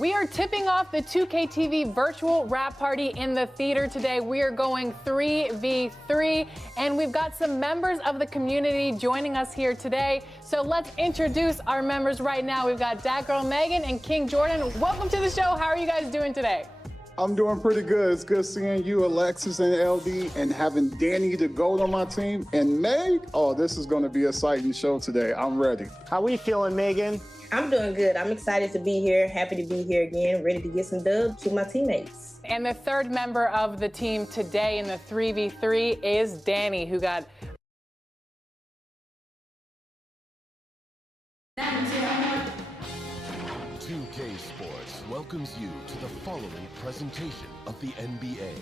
We are tipping off the 2K TV virtual wrap party in the theater today. We are going 3v3, and we've got some members of the community joining us here today. So let's introduce our members right now. We've got Dat Girl Megan and King Jordan. Welcome to the show. How are you guys doing today? I'm doing pretty good. It's good seeing you, Alexis and LD, and having Danny the GOAT on my team. And Meg, oh, this is going to be an exciting show today. I'm ready. How we feeling, Megan? I'm doing good. I'm excited to be here, happy to be here again, ready to get some dubs to my teammates. And the third member of the team today in the 3v3 is Danny, who got... .2K Sports welcomes you to the following presentation of the NBA.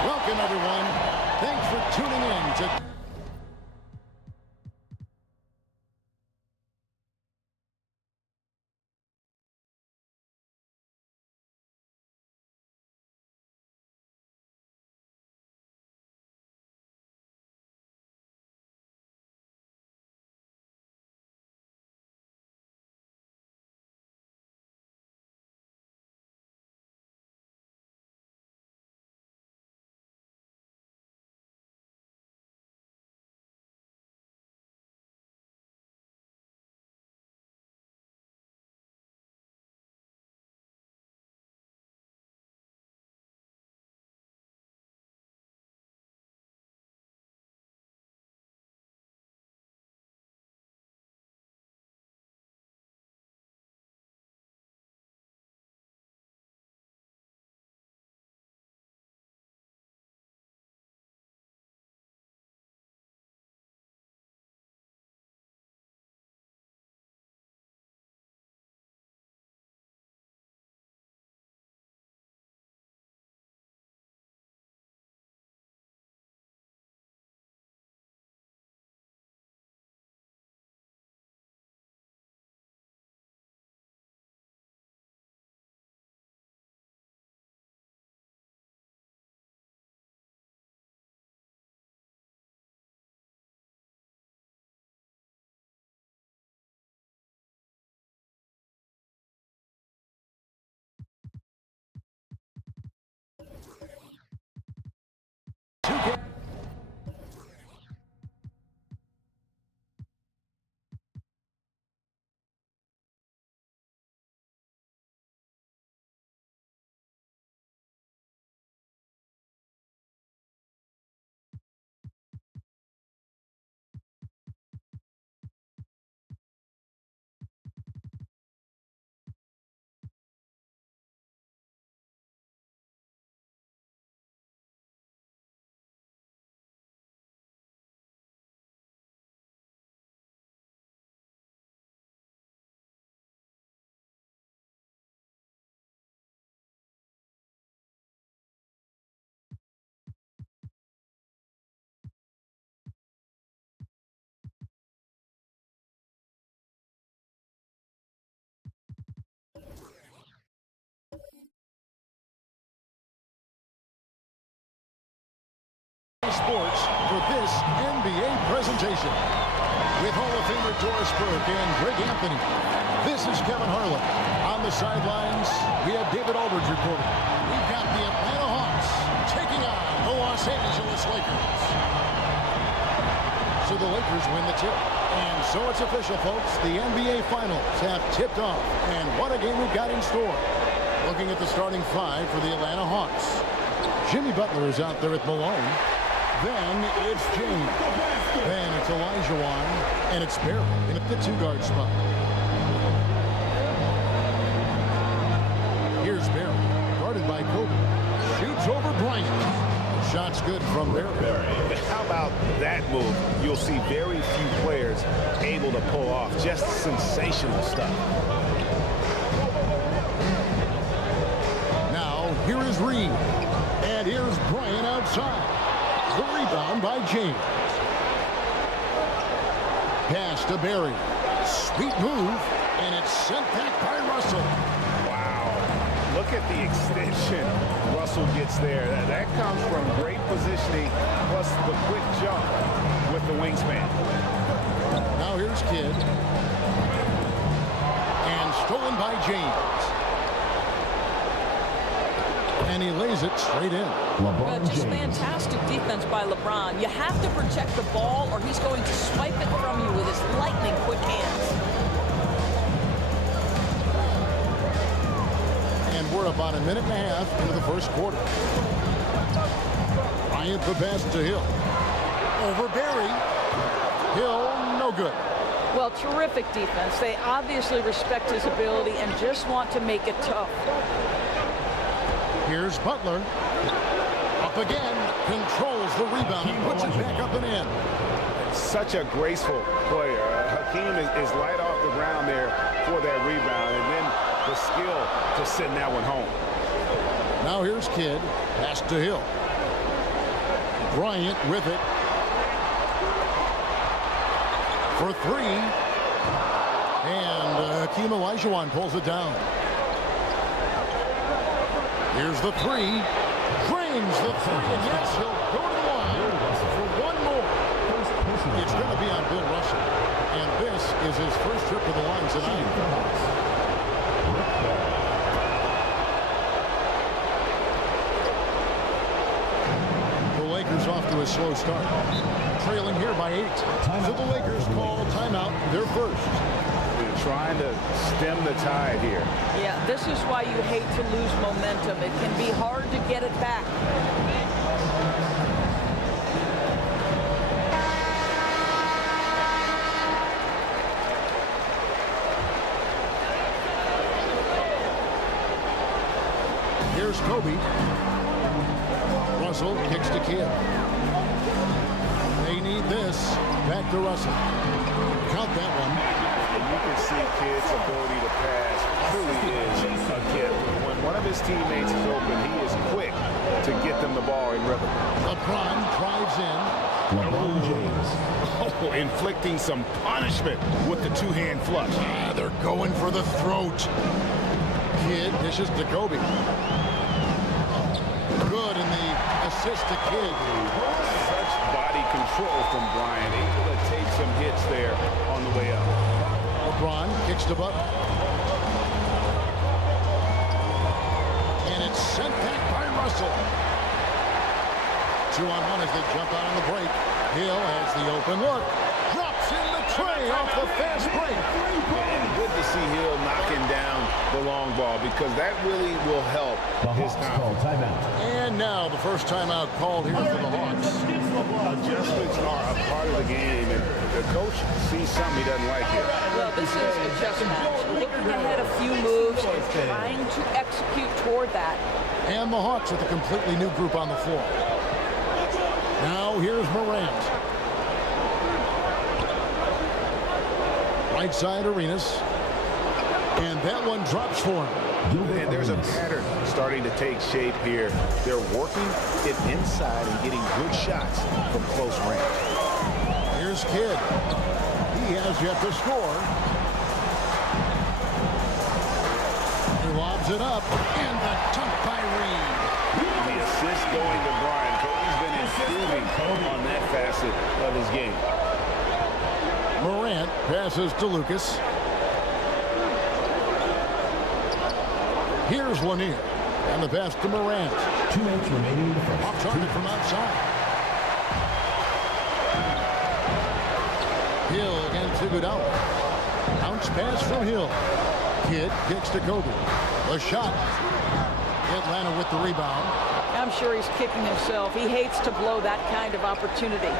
Welcome, everyone. Thanks for tuning in to... Sports for this this NBA presentation. With Hall of Famer Doris Burke and Greg Anthony, this is Kevin Harlan. On the sidelines, we have David Aldridge reporting. We've got the Atlanta Hawks taking on the Los Angeles Lakers. So the Lakers win the tip. And so it's official, folks. The NBA Finals have tipped off. And what a game we've got in store. Looking at the starting five for the Atlanta Hawks. Jimmy Butler is out there at Malone. Then it's James. Then it's Olajuwon. And it's Barry in the two-guard spot. Here's Barry, guarded by Kobe. Shoots over Bryant. Shot's good from Barry. How about that move? You'll see very few players able to pull off just sensational stuff. Now, here is Reed. And here's Bryant outside. The rebound by James. Pass to Barry. Sweet move. And it's sent back by Russell. Wow. Look at the extension Russell gets there. That comes from great positioning, plus the quick jump with the wingspan. Now here's Kidd. And stolen by James. And he lays it straight in. Just fantastic defense by LeBron. You have to protect the ball or he's going to swipe it from you with his lightning quick hands. And we're about a minute and a half into the first quarter. Bryant the pass to Hill. Over Barry. Hill, no good. Well, terrific defense. They obviously respect his ability and just want to make it tough. Here's Butler. Up again. Controls the rebound. He puts it back up and in. Such a graceful player. Hakeem is light off the ground there for that rebound. And then the skill to send that one home. Now here's Kidd. Pass to Hill. Bryant with it. For three. And Hakeem Olajuwon pulls it down. Here's the three. Drains the three. And yes, he'll go to the line for one more. It's going to be on Bill Russell. And this is his first trip to the line tonight. The Lakers off to a slow start. Trailing here by 8. So the Lakers call timeout, their first. Trying to stem the tide here. Yeah, this is why you hate to lose momentum. It can be hard to get it back. Here's Kobe. Russell kicks to Kidd. They need this. Back to Russell. Count that one. You can see Kidd's ability to pass truly is a gift. When one of his teammates is open, he is quick to get them the ball in rhythm. LeBron drives in. LeBron James. Oh, inflicting some punishment with the two-hand flush. They're going for the throat. Kidd dishes to Kobe. Good in the assist to Kidd. Such body control from Bryant, able to take some hits there on the way up. LeBron kicks to Butler. And it's sent back by Russell. 2-on-1 as they jump out on the break. Hill has the open look. Drops in the tray off the fast break. And good to see Hill knocking down the long ball because that really will help his confidence. And now the first timeout called here for the Hawks. Adjustments are a part of the game, and the coach sees something he doesn't like here. Well, this is a chess match. Looking ahead a few moves and trying to execute toward that. And the Hawks with a completely new group on the floor. Now here's Morant. Right side Arenas. And that one drops for him. And there's a pattern starting to take shape here. They're working it inside and getting good shots from close range. Here's Kidd. He has yet to score. He lobs it up. And the dunk by Reed. The assist going to Bryant. Kobe's been improving on that fast facet of his game. Morant passes to Lucas. Here's Lanier. And the pass to Morant. 2 minutes remaining in the first. Off target from outside. Hill against Iguodala. Bounce pass from Hill. Kidd kicks to Kobe. The shot. Atlanta with the rebound. I'm sure he's kicking himself. He hates to blow that kind of opportunity.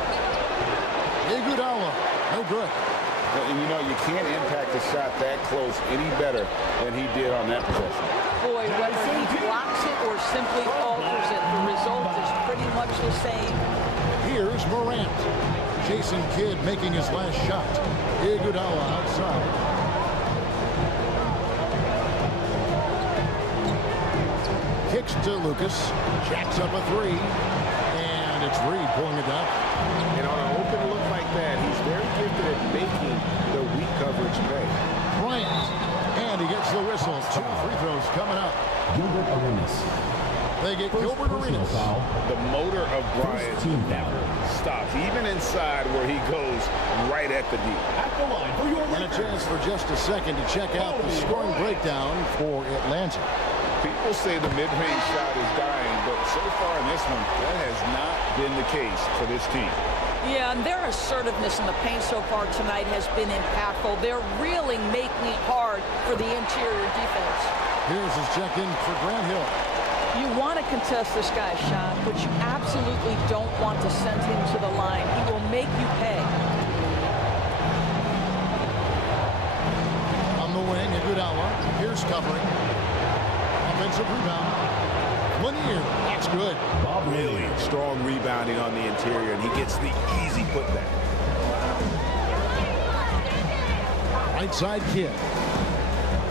Iguodala, no good. And you know, you can't impact a shot that close any better than he did on that possession. Boy, whether he blocks it or simply alters it, the result is pretty much the same. Here's Morant. Jason Kidd making his last shot. Iguodala outside. Kicks to Lucas. Jacks up a three. And it's Reed pulling it down. And on an open look like that, he's very gifted at making the weak coverage pay. Bryant. And he gets the whistle. 2 free throws coming up. Gilbert Arenas. They get Gilbert Arenas. Foul. The motor of Bryant Team foul. never stops, even inside where he goes right at the D. At the line for your And a chance for just a second to check out the scoring breakdown for Atlanta. People say the mid-range shot is dying, but so far in this one, that has not been the case for this team. Yeah, and their assertiveness in the paint so far tonight has been impactful. They're really making it hard for the interior defense. Here's his check-in for Grant Hill. You want to contest this guy's shot, but you absolutely don't want to send him to the line. He will make you pay. On the wing, Iguodala. Here's covering. Offensive rebound. Lanier. That's good. Really strong rebounding on the interior, and he gets the easy putback. Right side Kidd.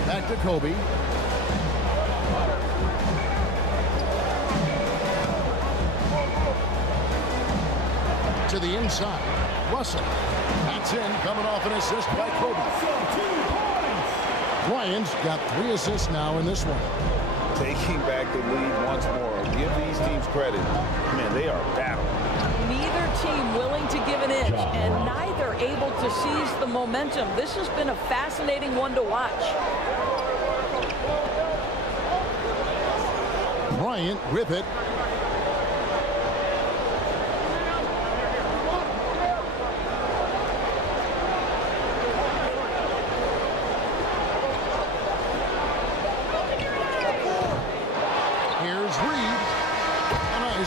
Back to Kobe. To the inside. Russell. That's in. Coming off an assist by Kobe. Bryant's got 3 assists now in this one. Taking back the lead once more. Give these teams credit. Man, they are battling. Neither team willing to give an inch, and neither able to seize the momentum. This has been a fascinating one to watch. Bryant with it.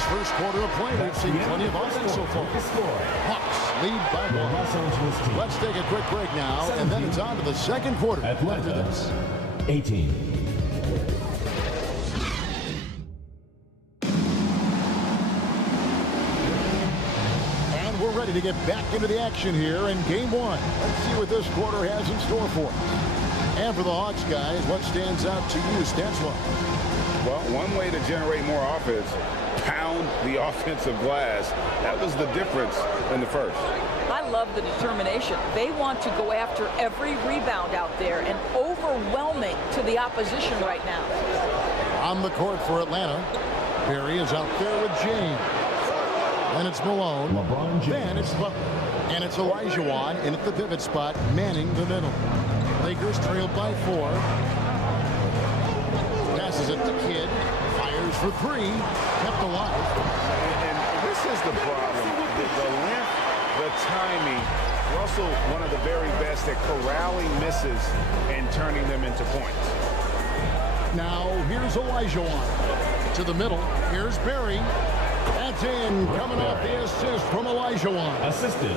First quarter of play, we've seen plenty of offense so far. Hawks lead by 1. Let's take a quick break now, and then it's on to the second quarter after this. 18. And we're ready to get back into the action here in game 1. Let's see what this quarter has in store for us. And for the Hawks, guys, what stands out to you stats-wise? Well, one way to generate more offense, pound the offensive glass. That was the difference in the first. I love the determination. They want to go after every rebound out there and overwhelming to the opposition right now. On the court for Atlanta, Perry is out there with James. Then it's Malone. LeBron James. Then it's Butler. And it's Olajuwon in at the pivot spot, manning the middle. Lakers trailed by 4. Passes it to Kidd. Fires for 3. Kept alive. And this is the problem. The length, the timing. Russell, one of the very best at corralling misses and turning them into points. Now, here's Olajuwon. To the middle. Here's Barry. That's in. Coming off the assist from Olajuwon. Assisted.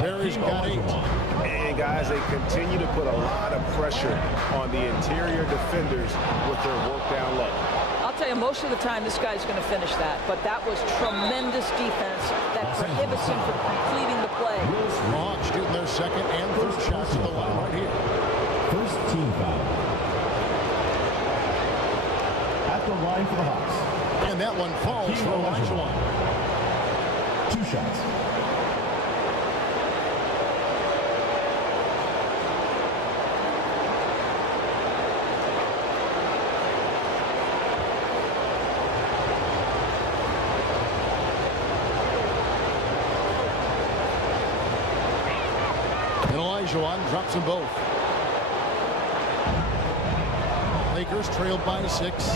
Barry's got 8. And guys, they continue to put a lot of pressure on the interior defenders with their work down low. I'll tell you, most of the time this guy's going to finish that, but that was tremendous defense that prohibits him from completing the play. Hawks shooting their second and third shots at the line right here. First team foul. At the line for the Hawks. And that one falls for Olajuwon. 2 shots. Olajuwon drops them both. Lakers trailed by 6.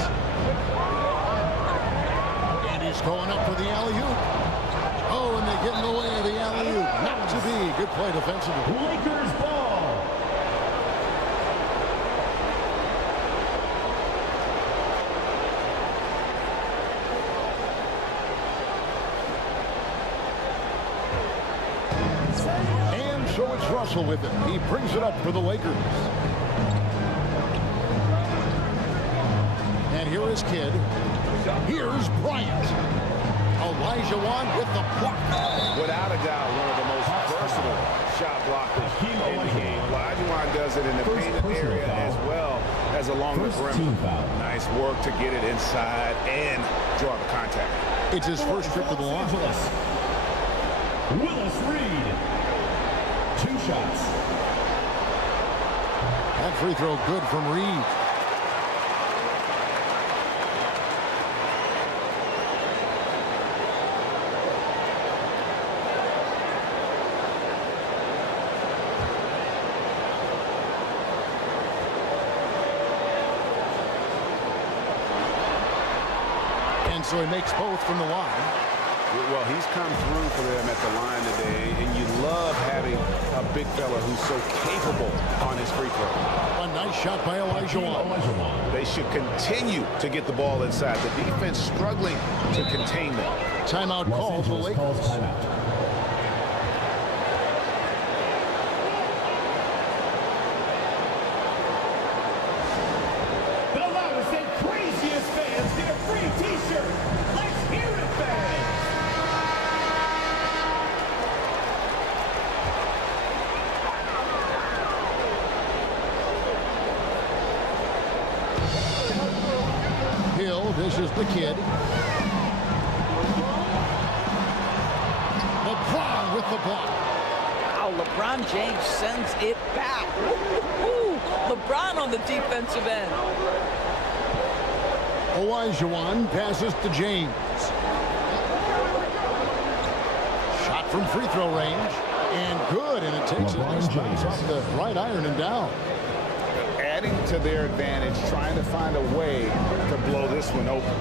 And he's going up for the alley-oop. Oh, and they get in the way of the alley-oop. Not to be. Good play defensively. Lakers ball. And so it's Russell with it. He brings it up for the Lakers. And here is Kidd. Here's Bryant. Olajuwon with the block. Without a doubt, one of the most versatile shot blockers in the game. Olajuwon does it in the painted area as well as along the rim. Nice work to get it inside and draw the contact. It's his first trip to the line. Willis Reed. 2 shots. That free throw good from Reed. And so he makes both from the line. Well, he's come through for them at the line today, and you love having a big fella who's so capable on his free throw. A nice shot by Olajuwon. They should continue to get the ball inside. The defense struggling to contain them. Timeout call to Lakers. The loudest and craziest fans get a free t-shirt. Let's hear it, fans. Hill dishes the Kidd. LeBron with the block. Wow, LeBron James sends it back. Ooh, LeBron on the defensive end. Olajuwon passes to James. Shot from free throw range. And good, and it takes it off the right iron and down. Adding to their advantage, trying to find a way to blow this one open.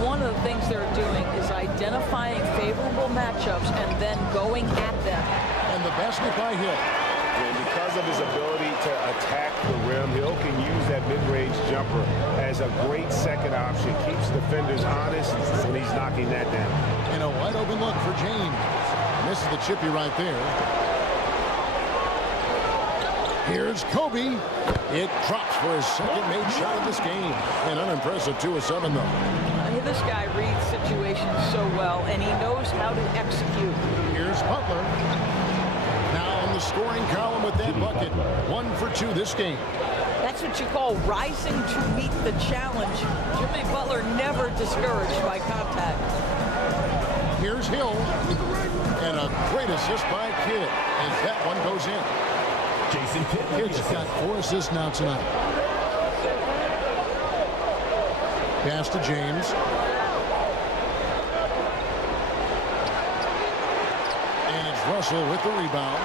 One of the things they're doing is identifying favorable matchups and then going at them. And the basket by Hill. And because of his ability to attack the rim, Hill can use that mid-range jumper as a great second option. Keeps defenders honest when he's knocking that down. And a wide open look for James. Misses the chippy right there. Here's Kobe. It drops for his second made shot of this game. An unimpressive 2 of 7 though. This guy reads situations so well, and he knows how to execute. Here's Butler. Now on the scoring column with that bucket. 1 for 2 this game. That's what you call rising to meet the challenge. Jimmy Butler never discouraged by contact. Here's Hill. And a great assist by Kidd as that one goes in. Jason Kidd. Kidd's got 4 assists now tonight. Pass to James. And it's Russell with the rebound.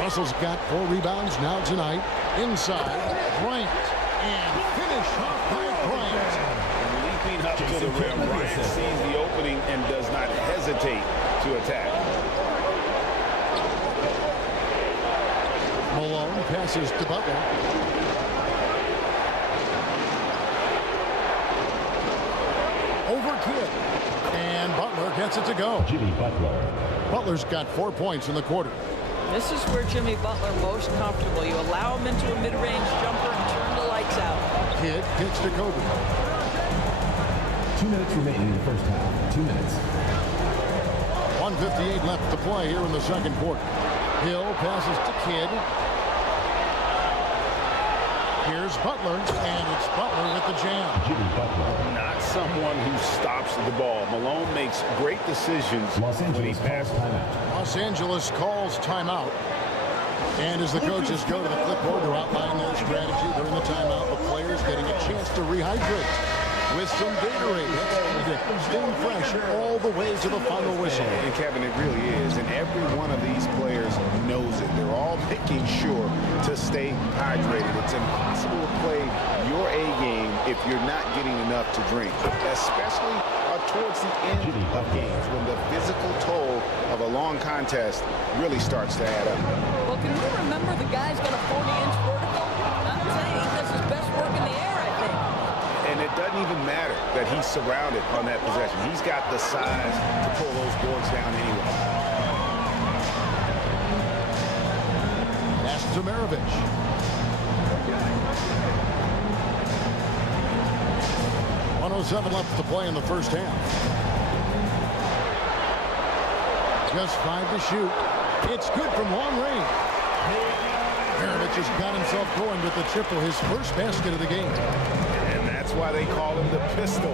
Russell's got 4 rebounds now tonight. Inside, Bryant. And finish off by Bryant. Leaping up to the rim, Bryant sees the opening and does not hesitate to attack. Malone passes to Butler. Over Kidd. And Butler gets it to go. Jimmy Butler. Butler's got 4 points in the quarter. This is where Jimmy Butler most comfortable. You allow him into a mid-range jumper and turn the lights out. Kidd kicks to Kobe. 2 minutes remaining in the first half. 2 minutes. 1:58 left to play here in the second quarter. Hill passes to Kidd. Here's Butler, and it's Butler with the jam. Jimmy Butler. Not someone who stops the ball. Malone makes great decisions when he passes. Los Angeles calls timeout. And as the coaches go to the clipboard to outline their strategy during the timeout, the players getting a chance to rehydrate with some Gatorade. That's staying fresh all the way to the final whistle. And Kevin, it really is. And every one of these players knows it. They're all making sure to stay hydrated. It's impossible to play your A game if you're not getting enough to drink, especially towards the end of games when the physical toll of a long contest really starts to add up. Well, can we remember the guy's got a 40-inch vertical? I'm saying he does his best work in the air, I think. And it doesn't even matter that he's surrounded on that possession. He's got the size to pull those boards down anyway. Pass to MARAVICH. .107 left to play in the first half. Just 5 to shoot. It's good from long range. MARAVICH has got himself going with the triple, his first basket of the game. And that's why they call him the pistol.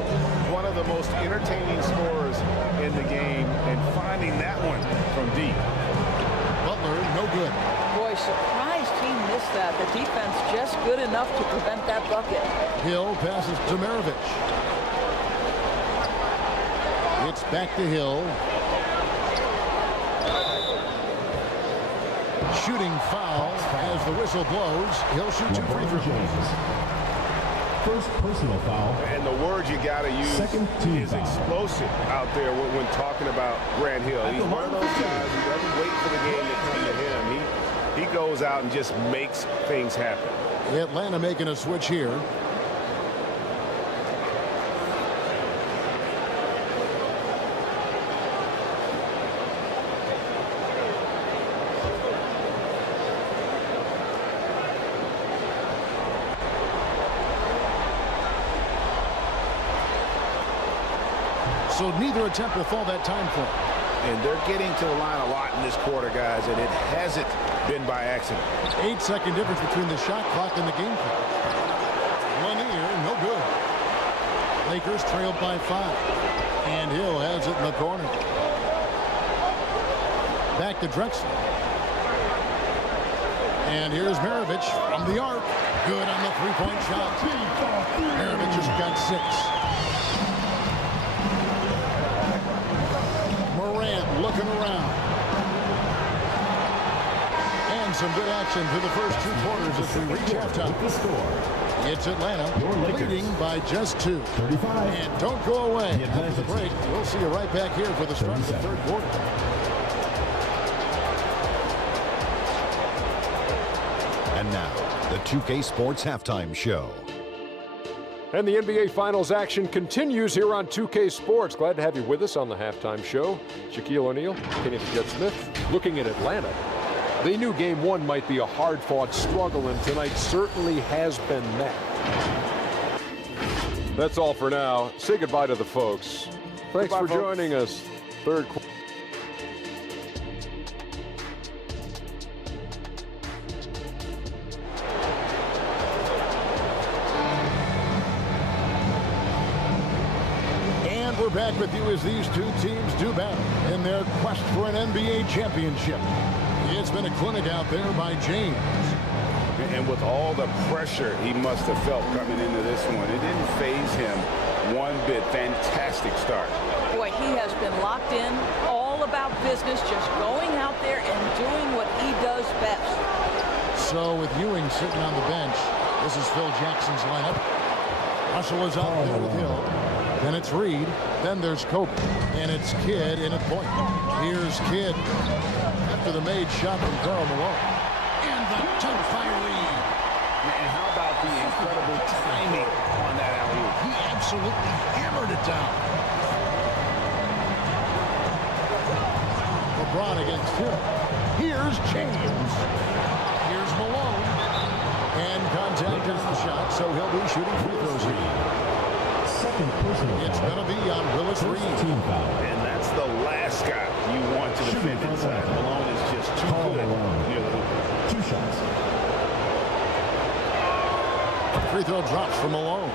One of the most entertaining scorers in the game, and finding that one from deep. Butler, no good. Boy, surprised he missed that. The defense just good enough to prevent that bucket. Hill passes to MARAVICH. It's back to Hill. Shooting foul as the whistle blows. He'll shoot 2 free throws. First personal foul. And the word you got to use is explosive out there when talking about Grant Hill. He's one of those guys who doesn't wait for the game to come to him. He goes out and just makes things happen. Atlanta making a switch here. So neither attempt will fall that time for him. And they're getting to the line a lot in this quarter, guys, and it hasn't been by accident. 8-second difference between the shot clock and the game clock. Lanier, no good. Lakers trailed by 5. And Hill has it in the corner. Back to DREXLER. And here's MARAVICH from the arc. Good on the three-point shot. MARAVICH has got 6. Looking around. And some good action for the first 2 quarters as we reach halftime. It's Atlanta leading by just 2. 35. And don't go away. After the break, we'll see you right back here for the start of the third quarter. And now, the 2K Sports Halftime Show. And the NBA Finals action continues here on 2K Sports. Glad to have you with us on the halftime show. Shaquille O'Neal, Kenneth Jet Smith, looking at Atlanta. They knew Game 1 might be a hard-fought struggle, and tonight certainly has been met. That's all for now. Say goodbye to the folks. Thanks for joining us. Third quarter. We're back with you as these 2 teams do battle in their quest for an NBA championship. It's been a clinic out there by James. And with all the pressure he must have felt coming into this one, it didn't faze him one bit. Fantastic start. Boy, he has been locked in, all about business, just going out there and doing what he does best. So with Ewing sitting on the bench, this is Phil Jackson's lineup. Russell is out there with Hill. Then it's Reed. Then there's Kobe. And it's Kidd in at point. Here's Kidd after the made shot from Karl Malone. And the dunk by Reed. And how about the incredible timing on that alley-oop? He absolutely hammered it down. LeBron against Hill. Here's James. Here's Malone. And contact on the shot, so he'll be shooting free throws here. It's going to be on Willis Reed. And that's the last guy you want to defend inside. Malone is just too good near the hoop. 2 shots. Free throw drops from Malone.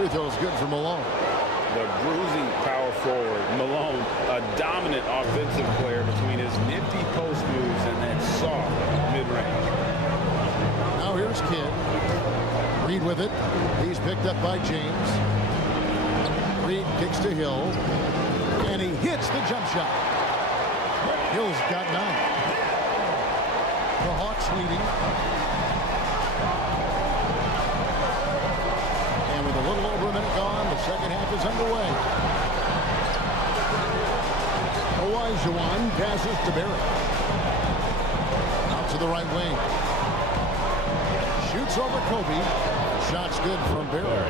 free throw is good for Malone. The bruising power forward, Malone, a dominant offensive player between his nifty post moves and that soft mid-range. Now here's Kidd. Reed with it. He's picked up by James. Reed kicks to Hill. And he hits the jump shot. Hill's got 9. The Hawks leading. And with a little over a minute gone, the second half is underway. Olajuwon passes to Barrett. Out to the right wing. Shoots over Kobe. Shot's good from Barrett.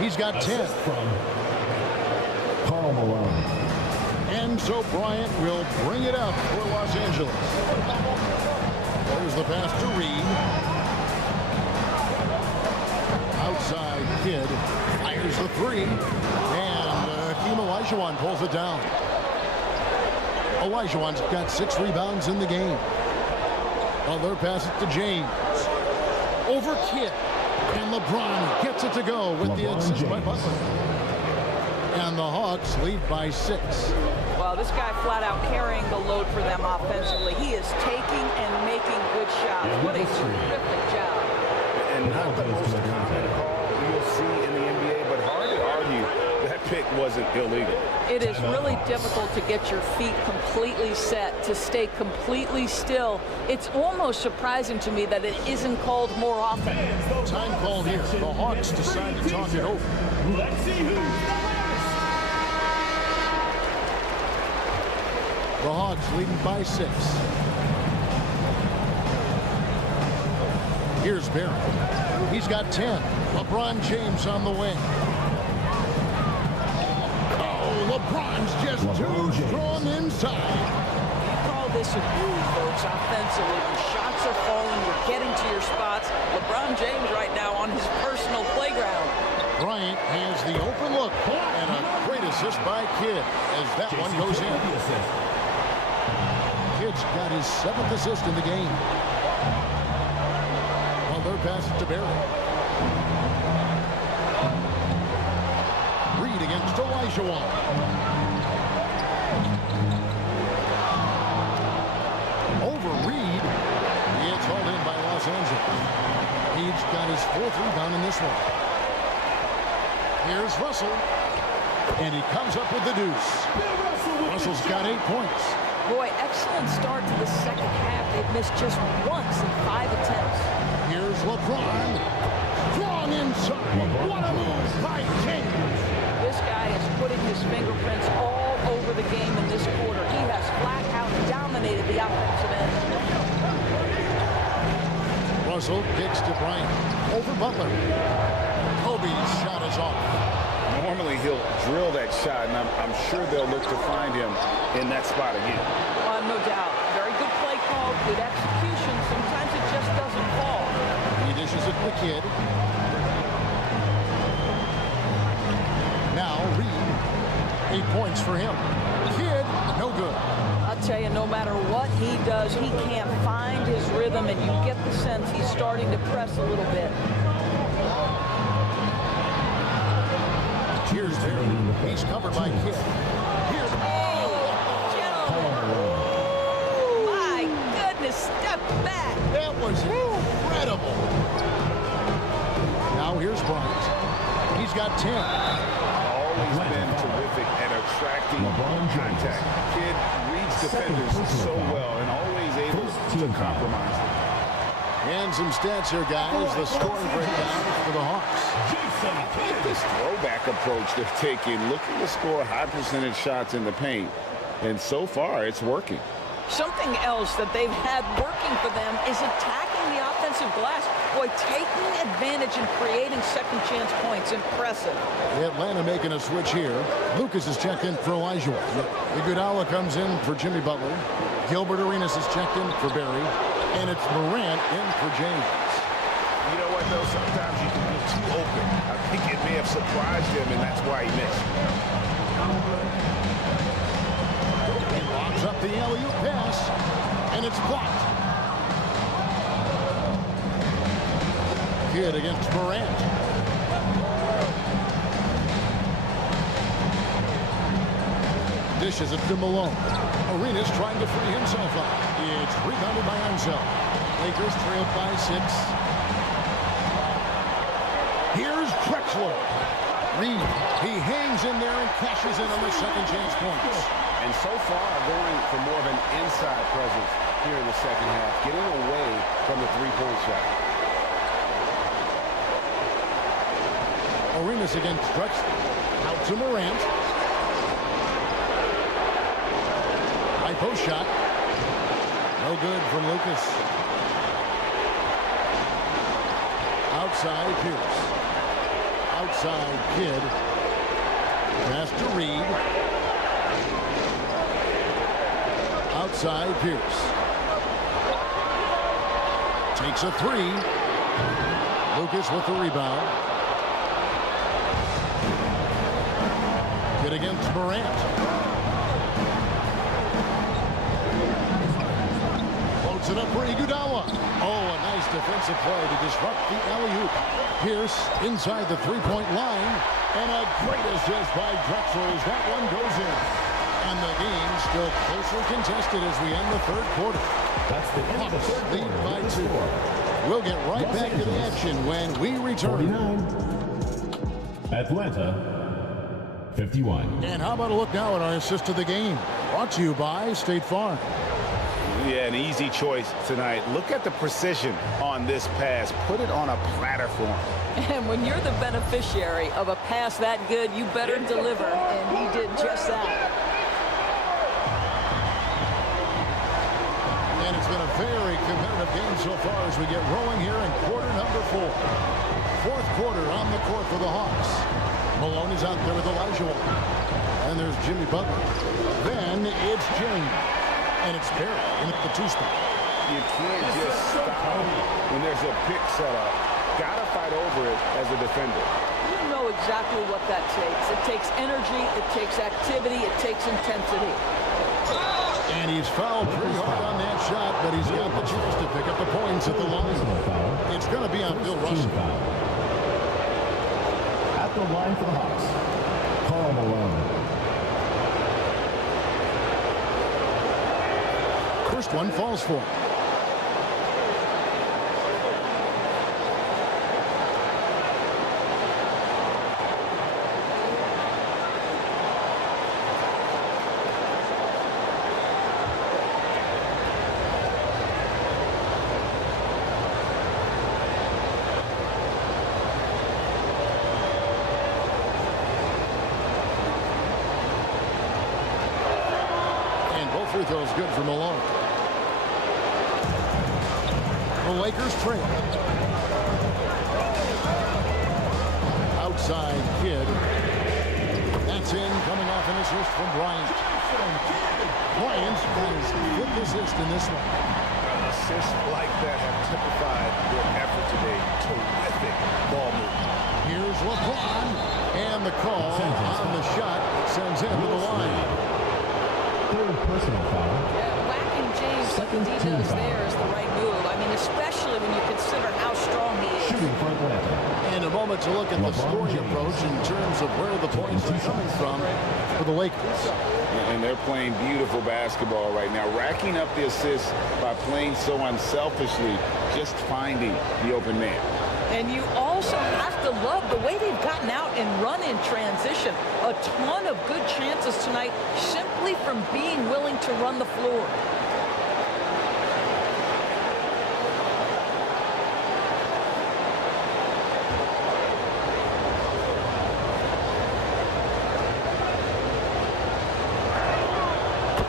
He's got 10. From Karl Malone. And so Bryant will bring it up for Los Angeles. There's the pass to Reed. Outside Kidd fires the 3. And Hakeem Olajuwon pulls it down. Olajuwon's got 6 rebounds in the game. Butler passes to James. Over Kidd. And LeBron gets it to go with the assist by Butler. And the Hawks lead by 6. Well, this guy flat out carrying the load for them offensively. He is taking and making good shots. What a terrific job. And not the most common call you'll see in the NBA, but hard to argue that pick wasn't illegal. It is really difficult to get your feet completely set, to stay completely still. It's almost surprising to me that it isn't called more often. Time called here. The Hawks decide to talk it over. Let's see who's the last. The Hawks leading by 6. Here's Barrett. He's got 10. LeBron James on the wing. Oh, LeBron's just too strong inside. You call this a groove, folks, offensively. When shots are falling, you're getting to your spots. LeBron James right now on his personal playground. Bryant has the open look. And a great assist by Kidd as that one goes in. Kidd's got his 7th assist in the game. Butler passes to Barrett. Reed against Olajuwon. Over Reed. It's hauled in by Los Angeles. He's got his 4th rebound in this one. Here's Russell. And he comes up with the deuce. Russell's got 8 points. Boy, excellent start to the second half. They've missed just once in 5 attempts. Here's LeBron. Strong inside. What a move by James. This guy is putting his fingerprints all over the game in this quarter. He has flat out dominated the offensive end. Russell kicks to Bryant. Over Butler. Kobe's shot is off. Normally he'll drill that shot, and I'm sure they'll look to find him in that spot again. No doubt. Very good play call, good execution. Sometimes it just doesn't fall. He dishes it to Kidd. Now Reed. 8 points for him. Kidd, no good. I'll tell you, no matter what he does, he can't find his rhythm, and you get the sense he's starting to press a little bit. Here's Terry. He's covered by Kidd. Here's My goodness, step back. That was incredible. Now here's Bryant. He's got 10. Always been terrific at attracting contact. Kidd reads defenders so well and always able to compromise them. And some stats here, guys. The scoring breakdown for the Hawks. This throwback approach they're taking, looking to score high percentage shots in the paint. And so far, it's working. Something else that they've had working for them is attacking the offensive glass. Boy, taking advantage and creating second chance points. Impressive. Atlanta making a switch here. Lucas is checked in for Olajuwon. Iguodala comes in for Jimmy Butler. Gilbert Arenas is checked in for Barry. And it's Morant in for James. You know what, though? Sometimes you can be too open. I think it may have surprised him, and that's why he missed. He locks up the alley-oop pass, and it's blocked. Kidd against Morant. Dishes it to Malone. Arenas trying to free himself up. It's rebounded by UNSELD. Lakers trail by 6. Here's Drexler. Reed, he hangs in there and cashes in on the second chance points. And so far, going for more of an inside presence here in the second half, getting away from the three-point shot. Arenas against Drexler. Out to Morant. High post shot. No good from Lucas. Outside Pierce. Outside Kidd. Pass to Reed. Outside Pierce. Takes a 3. Lucas with the rebound. Kidd against Morant. Floats it up for Iguodala. Oh, a nice defensive play to disrupt the alley-oop. Pierce inside the three-point line. And a great assist by Drexler as that one goes in. And the game still closely contested as we end the third quarter. That's the end of the third quarter. Lead by 2. We'll get right back to the action when we return. 49. Atlanta, 51. And how about a look now at our assist of the game? Brought to you by State Farm. Yeah, an easy choice tonight. Look at the precision on this pass. Put it on a platter for him. And when you're the beneficiary of a pass that good, you better deliver, and he did just that. And it's been a very competitive game so far as we get rolling here in quarter number 4. Fourth quarter on the court for the Hawks. Malone is out there with Elijah. And there's Jimmy Butler. Then it's James. And it's Barry in at the 2 spot. You can't just stop when there's a pick set up. Gotta fight over it as a defender. You know exactly what that takes. It takes energy, it takes activity, it takes intensity. And he's fouled pretty hard on that shot, but he's got the chance to pick up the points at the line. It's going to be on Bill Russell. At the line for the Hawks, Karl Malone. First one falls for him. Free throws good for Malone. The Lakers trail. Outside Kidd. That's in, coming off an assist from Bryant. Bryant got his 5th assist in this one. Assists like that have typified their effort today. Terrific ball movement. Here's LeBron. And the call on the shot sends him to the line. Third personal foul. Yeah, whacking James like he does there is the right move. I mean, especially when you consider how strong he is. Shooting for Atlanta. And a moment to look at the scoring approach in terms of where the points are coming from for the Lakers. And they're playing beautiful basketball right now, racking up the assists by playing so unselfishly, just finding the open man. And you also have to love the way they've gotten out and run in transition. A ton of good chances tonight simply from being willing to run the floor.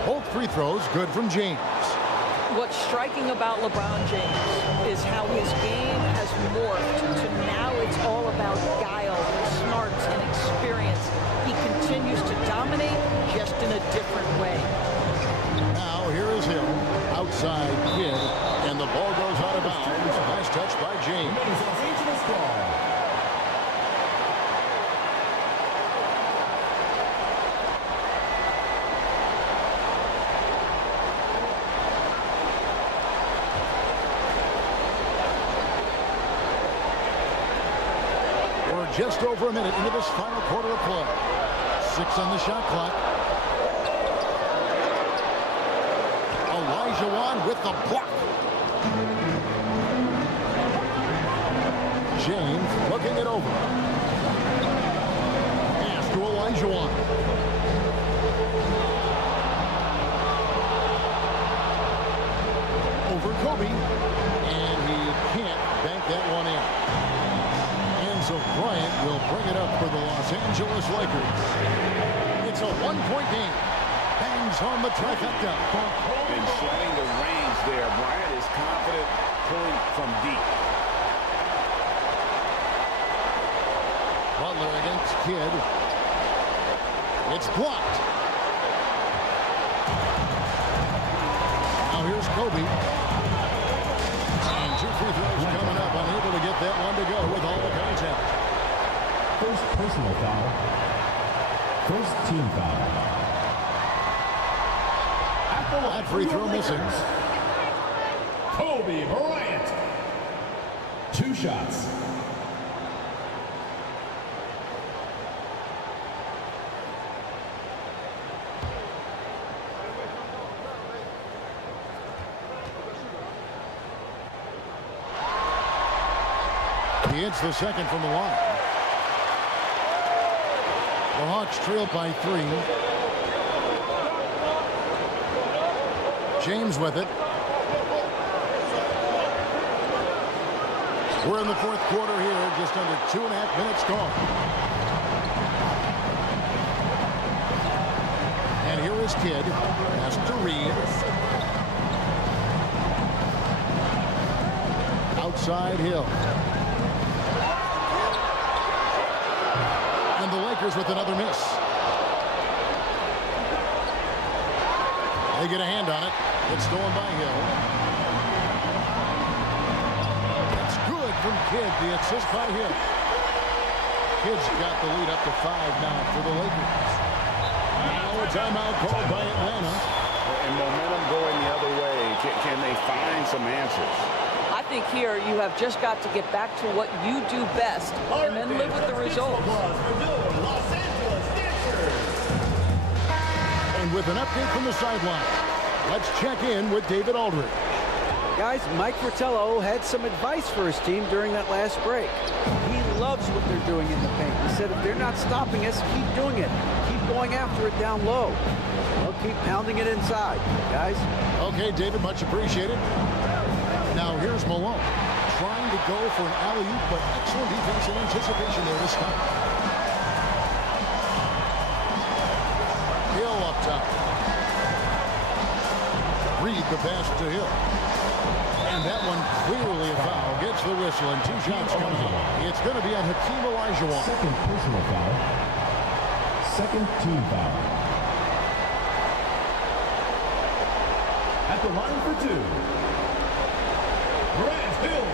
Both free throws good from James. What's striking about LeBron James is how his game has morphed to now it's all about guile, smarts, and experience. He continues to dominate just in a different way. Now here is him, outside Kidd, and the ball goes out of bounds. Nice touch by James. Just over a minute into this final quarter of play. 6 on the shot clock. the block. James looking it over. Pass to Olajuwon. Over Kobe. And he can't bank that one in. And so Bryant will bring it up for the Los Angeles Lakers. It's a one-point game. Bangs on the trifecta. And showing the range there. Bryant is confident pulling from deep. Butler against Kidd. It's blocked. Now here's Kobe. And 2 free throws coming up. Unable to get that one to go with all the contact. First personal foul. First team foul. That free throw missing. Kobe Bryant. 2 shots. He hits the second from the line. The Hawks trail by 3. James with it. We're in the 4th quarter here, just under 2.5 minutes gone. And here is Kidd. Pass to Reed. Outside Hill. And the Lakers with another miss. They get a hand on it. It's stolen by Hill. It's good from Kidd. The assist by Hill. Kidd's got the lead up to 5 now for the Lakers. Now a timeout called by Atlanta. And momentum going the other way. Can they find some answers? I think here you have just got to get back to what you do best and then live with the results. And with an update from the sideline, let's check in with David Aldridge. Guys, Mike Fratello had some advice for his team during that last break. He loves what they're doing in the paint. He said, if they're not stopping us, keep doing it. Keep going after it down low. They'll keep pounding it inside, guys. Okay, David, much appreciated. Now here's Malone trying to go for an alley-oop, but excellent defense and anticipation there this time. Hill up top. Reed the pass to Hill. And that one clearly a foul. Gets the whistle and 2 shots coming out. It's going to be on Hakeem Olajuwon. Second personal foul. Second team foul. At the line for 2. Grant Hill.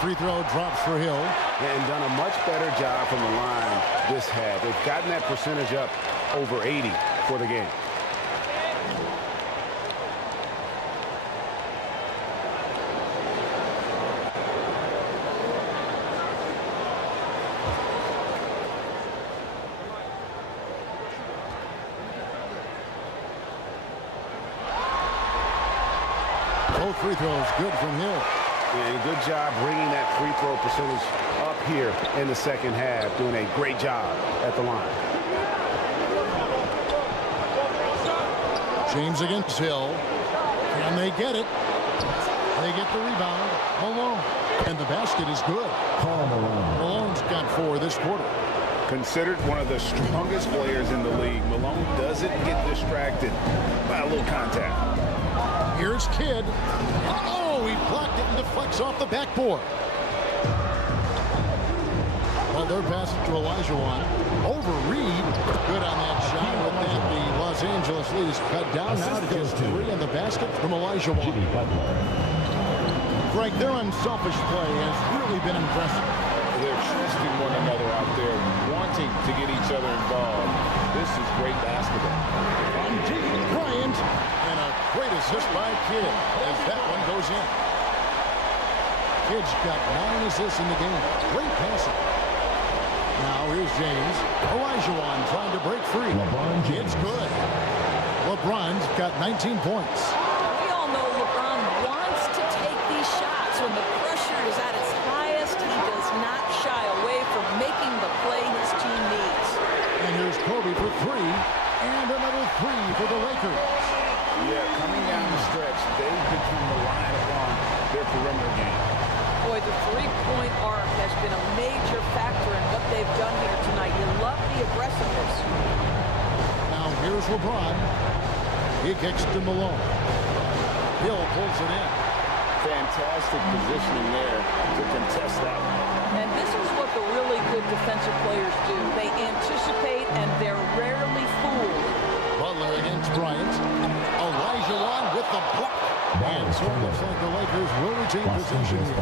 Free throw drops for Hill. And done a much better job from the line this half. They've gotten that percentage up over 80 for the game. Both free throws good from Hill. And good job bringing that free throw percentage up here in the second half. Doing a great job at the line. James against Hill. And they get it. They get the rebound. Malone. And the basket is good. Malone's got 4 this quarter. Considered one of the strongest players in the league, Malone doesn't get distracted by a little contact. Here's Kidd. Oh, he blocked it and deflects off the backboard. Well, they're passing to Olajuwon. Over Reed. Good on that shot. With that, the Los Angeles lead is cut down now to just 3 in the basket from Olajuwon. Greg, their unselfish play has really been impressive. They're trusting one another out there, wanting to get each other involved. is great basketball. Bryant, and a great assist by Kidd as that one goes in. Kidd's got 9 assists in the game. Great passing. Now here's James. Olajuwon trying to break free. It's good. LeBron's got 19 points. We all know LeBron wants to take these shots. When the pressure is at its highest, he does not shy away from making the play his team needs. And here's Kobe for 3. And another 3 for the Lakers. Yeah, coming down the stretch, they've become reliant upon their perimeter game. Boy, the three-point arc has been a major factor in what they've done here tonight. You love the aggressiveness. Now here's LeBron. He kicks to Malone. Hill pulls it in. Fantastic positioning there to contest that one. And this is what the really good defensive players do. They anticipate and they're rarely fooled. Butler against Bryant. Olajuwon with the block. And so it looks like the Lakers will retain possession here.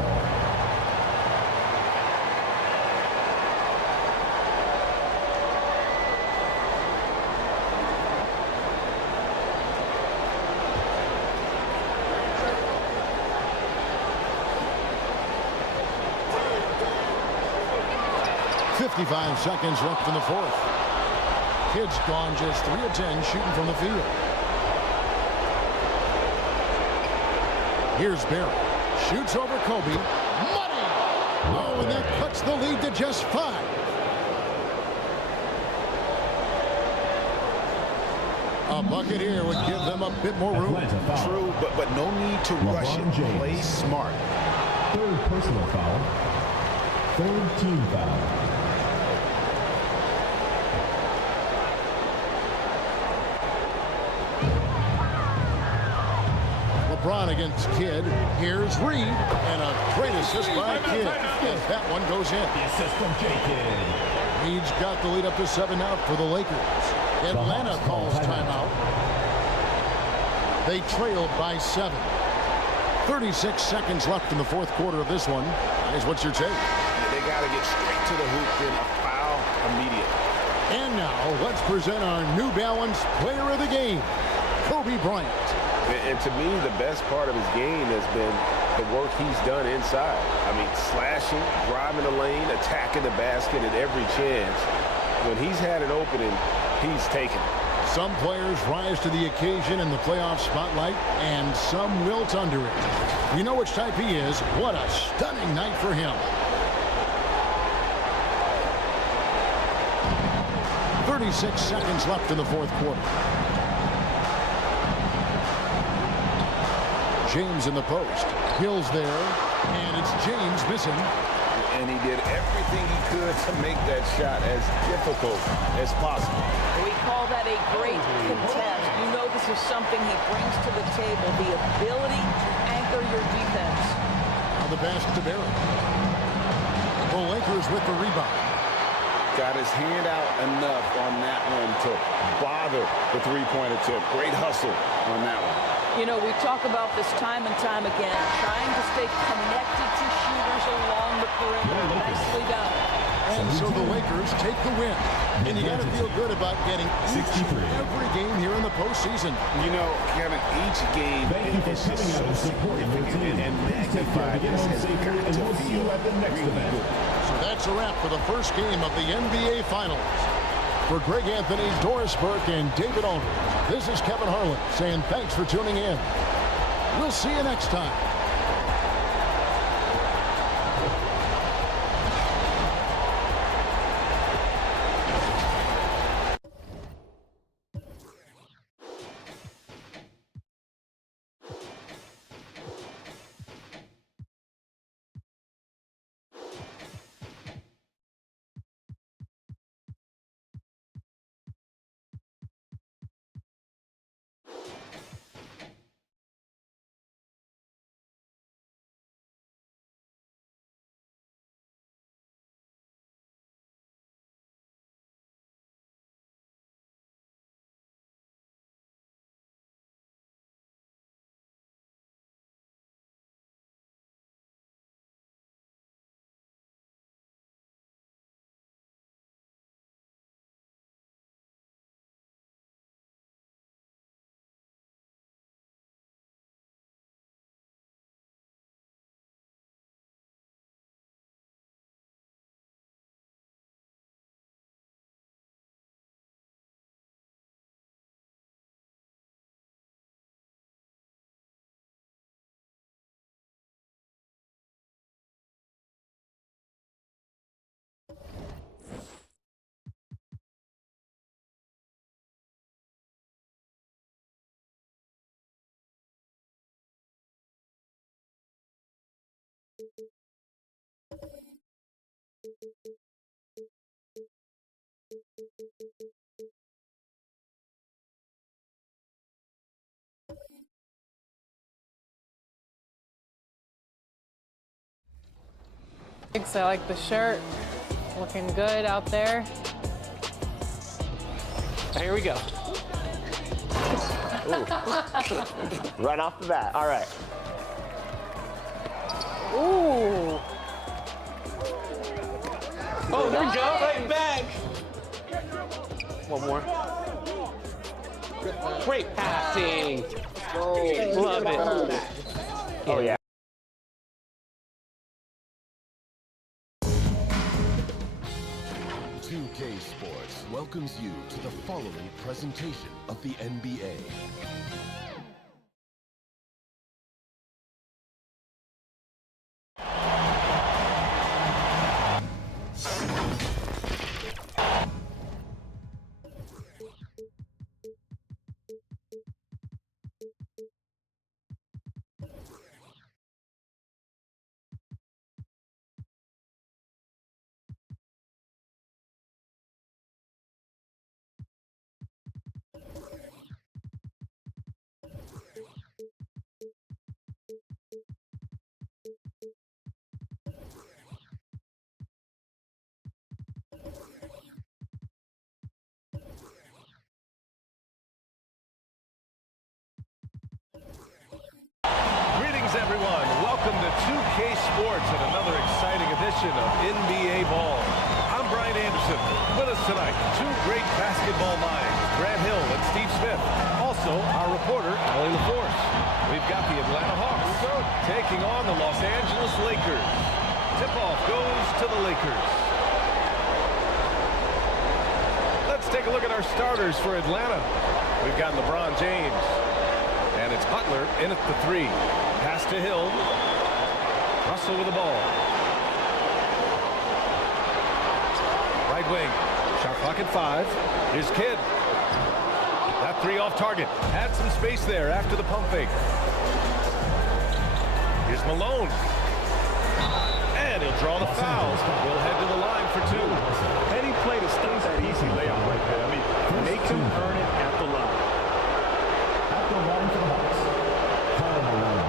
.55 seconds left in the fourth. Kidd's gone just 3 of 10 shooting from the field. Here's Barry. Shoots over Kobe. Money! Oh, and that cuts the lead to just 5. A bucket here would give them a bit more room. True, but no need to rush it. Play smart. Third personal foul. Third team foul. LeBron against Kidd. Here's Reed. And a great assist by Kidd. As that one goes in. The assist from J. Reed's got the lead up to 7 out for the Lakers. Atlanta calls timeout. They trailed by 7. 36 seconds left in the fourth quarter of this one. Guys, what's your take? Yeah, they got to get straight to the hoop in a foul immediately. And now let's present our New Balance Player of the Game, Kobe Bryant. And to me, the best part of his game has been the work he's done inside. I mean, slashing, driving the lane, attacking the basket at every chance. When he's had an opening, he's taken it. Some players rise to the occasion in the playoff spotlight, and some wilt under it. You know which type he is. What a stunning night for him. 36 seconds left in the fourth quarter. James in the post. Hill's there, and it's James missing. And he did everything he could to make that shot as difficult as possible. We call that a great contest. You know this is something he brings to the table, the ability to anchor your defense. Now the pass to Barry. The Lakers with the rebound. Got his hand out enough on that one to bother the three-point attempt. Great hustle on that one. You know, we talk about this time and time again, trying to stay connected to shooters along the perimeter. Nicely done. And so the Lakers take the win. And you got to feel good about getting every game here in the postseason. You know, Kevin, each game is just so significant and magnified. This has got to feel really good. So that's a wrap for the first game of the NBA Finals. For Greg Anthony, Doris Burke, and David Aldridge, this is Kevin Harlan saying thanks for tuning in. We'll see you next time. I like the shirt. Looking good out there. Here we go. Right off the bat. All right. Ooh. Oh, there we go. Right back. One more. Great passing. Love it. Oh, yeah. Sports welcomes you to the following presentation of the NBA. Greetings, everyone. Welcome to 2K Sports and another exciting edition of NBA Ball. I'm Brian Anderson. With us tonight, two great basketball minds, Grant Hill and Steve Smith. Also, our reporter, Allie LaForce. We've got the Atlanta Hawks taking on the Los Angeles Lakers. Tip-off goes to the Lakers. Let's take a look at our starters for Atlanta. We've got LeBron James. And it's Butler in at the three. Pass to Hill. Russell with the ball. Right wing. Shot clock at 5. Here's Kidd. That three off target. Had some space there after the pump fake. Here's Malone. And he'll draw the foul. We'll head to the line for 2. Any play to stop that easy layup right there. I mean, make them earn it at the line. At the line for the Hawks, Malone.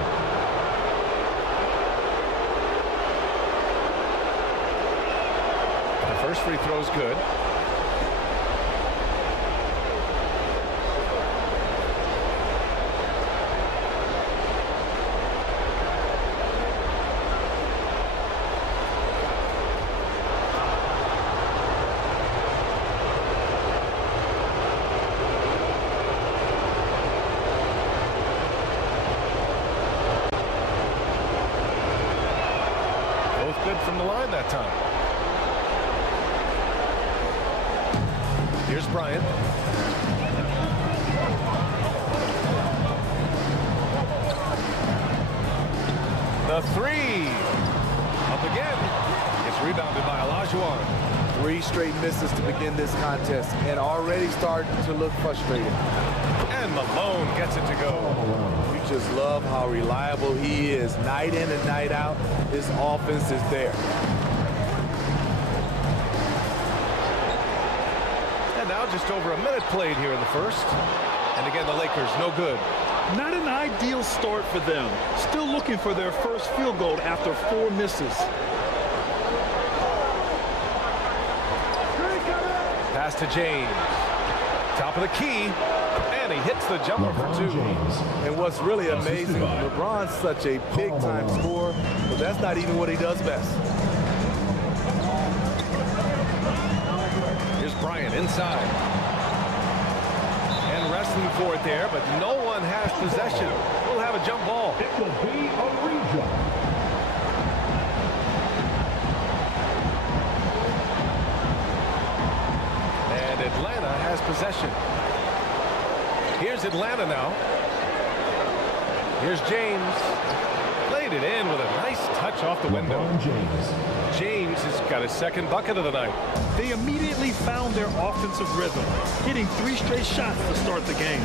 The first free throw is good. Good from the line that time. Here's Bryant. The three. Up again. It's rebounded by Olajuwon. 3 straight misses to begin this contest and already starting to look frustrated. And Malone gets it to go. We just love how reliable he is. Night in and night out, his offense is there. And now just over a minute played here in the first. And again, the Lakers no good. Not an ideal start for them. Still looking for their first field goal after 4 misses. Pass to James. Top of the key. And he hits the jumper for 2. And what's really amazing, LeBron's such a big-time scorer, but that's not even what he does best. Here's Bryant inside. And wrestling for it there, but no one has possession. We'll have a jump ball. It will be a rejump. And Atlanta has possession. Here's Atlanta now. Here's James. Played it in with a nice touch off the window. James has got his second bucket of the night. They immediately found their offensive rhythm, hitting 3 straight shots to start the game.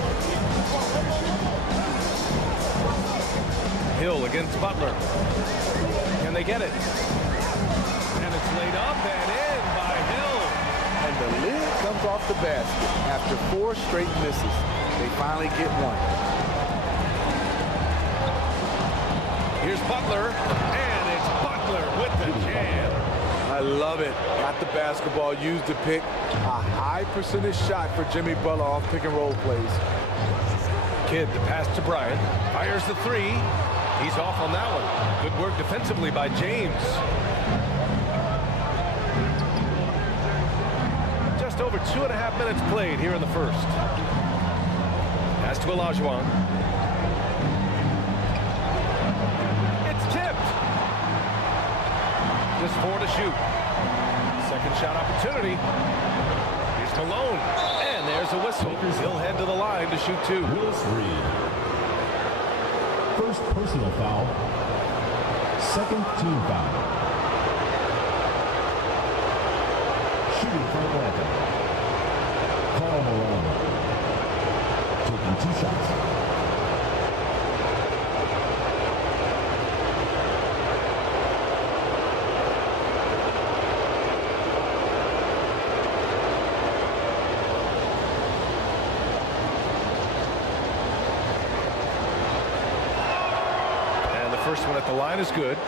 Hill against Butler. Can they get it? And it's laid up and in by Hill. And the lid comes off the basket after 4 straight misses. They finally get one. Here's Butler, and it's Butler. Butler with the jam. I love it. Got the basketball, used to pick a high percentage shot for Jimmy Butler off pick and roll plays. Kidd, the pass to Bryant. Fires the three. He's off on that one. Good work defensively by James. Just over 2.5 minutes played here in the first. Pass to Olajuwon. It's tipped. Just 4 to shoot. Second shot opportunity. Here's Malone. And there's a whistle. He'll head to the line to shoot 2. Willis Reed. First personal foul. Second team foul. Shooting for Atlanta. Karl Malone. Taking 2 shots. First one at the line is good.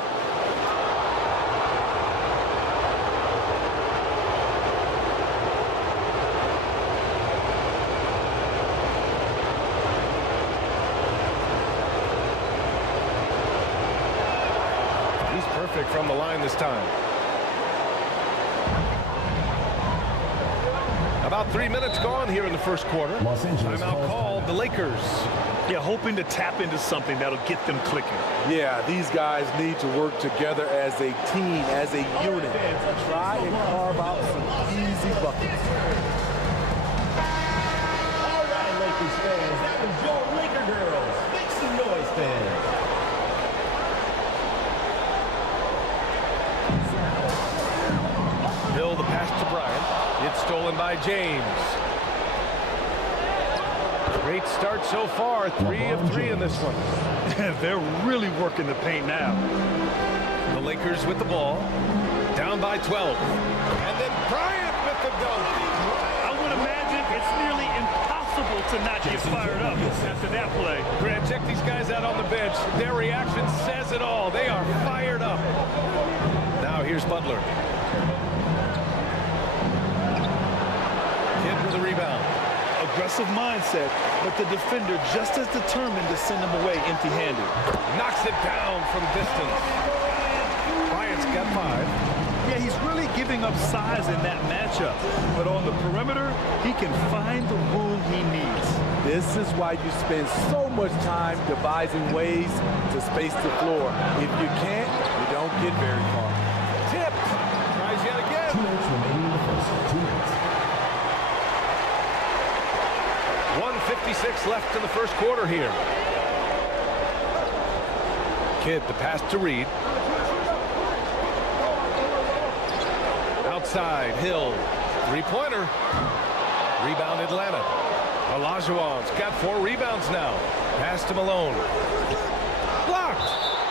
He's perfect from the line this time. About 3 minutes gone here in the first quarter. Timeout called the Lakers. Yeah, hoping to tap into something that'll get them clicking. Yeah, these guys need to work together as a team, as a unit. Try and carve out some easy buckets. All right, Lakers fans, that was your Laker girls. Make some noise, fans. Hill, the pass to Bryant. It's stolen by James. Great start so far. 3 of 3 in this one. They're really working the paint now. The Lakers with the ball. Down by 12. And then Bryant with the dunk. I would imagine it's nearly impossible to not get fired up after that play. Grant, check these guys out on the bench. Their reaction says it all. They are fired up. Now here's Butler. Kidd with the rebound. Aggressive mindset, but the defender just as determined to send him away empty-handed. Knocks it down from distance. Bryant's got 5. Yeah, he's really giving up size in that matchup, but on the perimeter, he can find the room he needs. This is why you spend so much time devising ways to space the floor. If you can't, you don't get very far. Tipped. Tries yet again. 2 minutes remaining in the first. 2 minutes. 1:56 left in the first quarter here. Kidd, the pass to Reed. Outside, Hill. 3-pointer. Rebound Atlanta. Olajuwon's got 4 rebounds now. Pass to Malone. Blocked.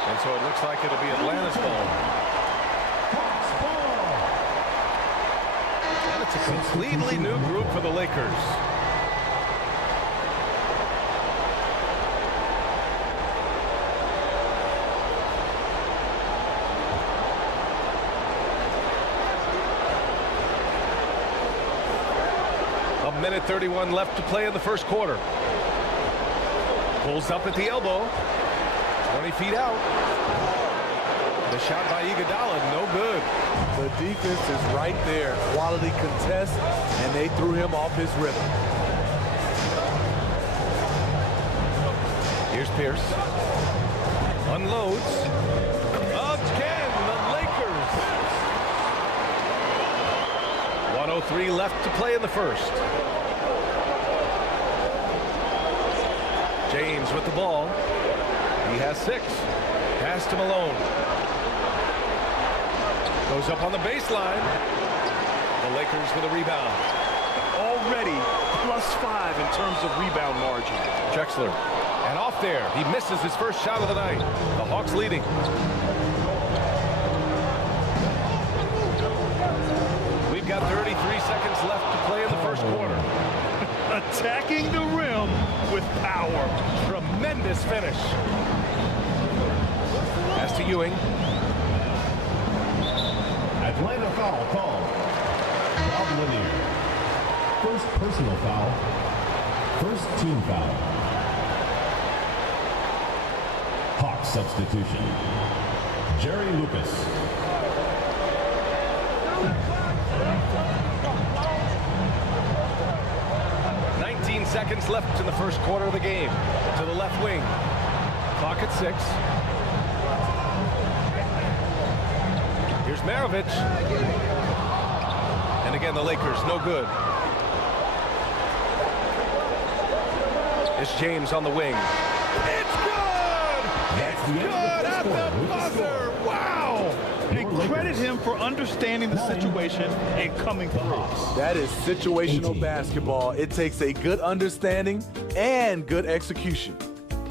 And so it looks like it'll be Atlanta's ball. And it's a completely new group for the Lakers. Minute 31 left to play in the first quarter. Pulls up at the elbow. 20 feet out. The shot by Iguodala, no good. The defense is right there. Quality contest, and they threw him off his rhythm. Here's Pierce. Unloads. Again, the Lakers. 1:03 left to play in the first. James with the ball. He has 6. Pass to Malone. Goes up on the baseline. The Lakers with a rebound. Already +5 in terms of rebound margin. Drexler. And off there. He misses his first shot of the night. The Hawks leading. We've got 33 seconds left to play in the first quarter. Attacking the rim with power. Tremendous finish. Pass to Ewing. Atlanta foul called. Rob Lanier. First personal foul. First team foul. Hawks substitution. Jerry Lucas. Seconds left in the first quarter of the game. To the left wing. Clock at 6. Here's MARAVICH. And again, the Lakers, no good. It's James on the wing. It's good! It's good at the buzzer! Wow! And credit him for understanding the situation and coming through. That is situational basketball. It takes a good understanding and good execution.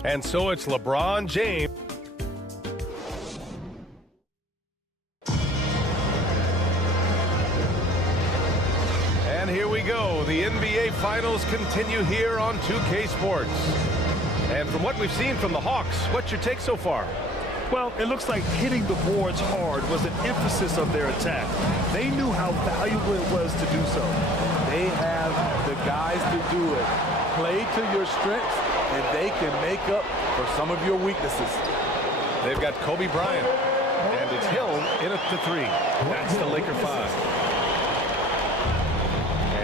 And so it's LeBron James. And here we go. The NBA Finals continue here on 2K Sports. And from what we've seen from the Hawks, what's your take so far? Well, it looks like hitting the boards hard was an emphasis of their attack. They knew how valuable it was to do so. They have the guys to do it. Play to your strengths, and they can make up for some of your weaknesses. They've got Kobe Bryant, and it's Hill in at the 3. That's the Laker 5.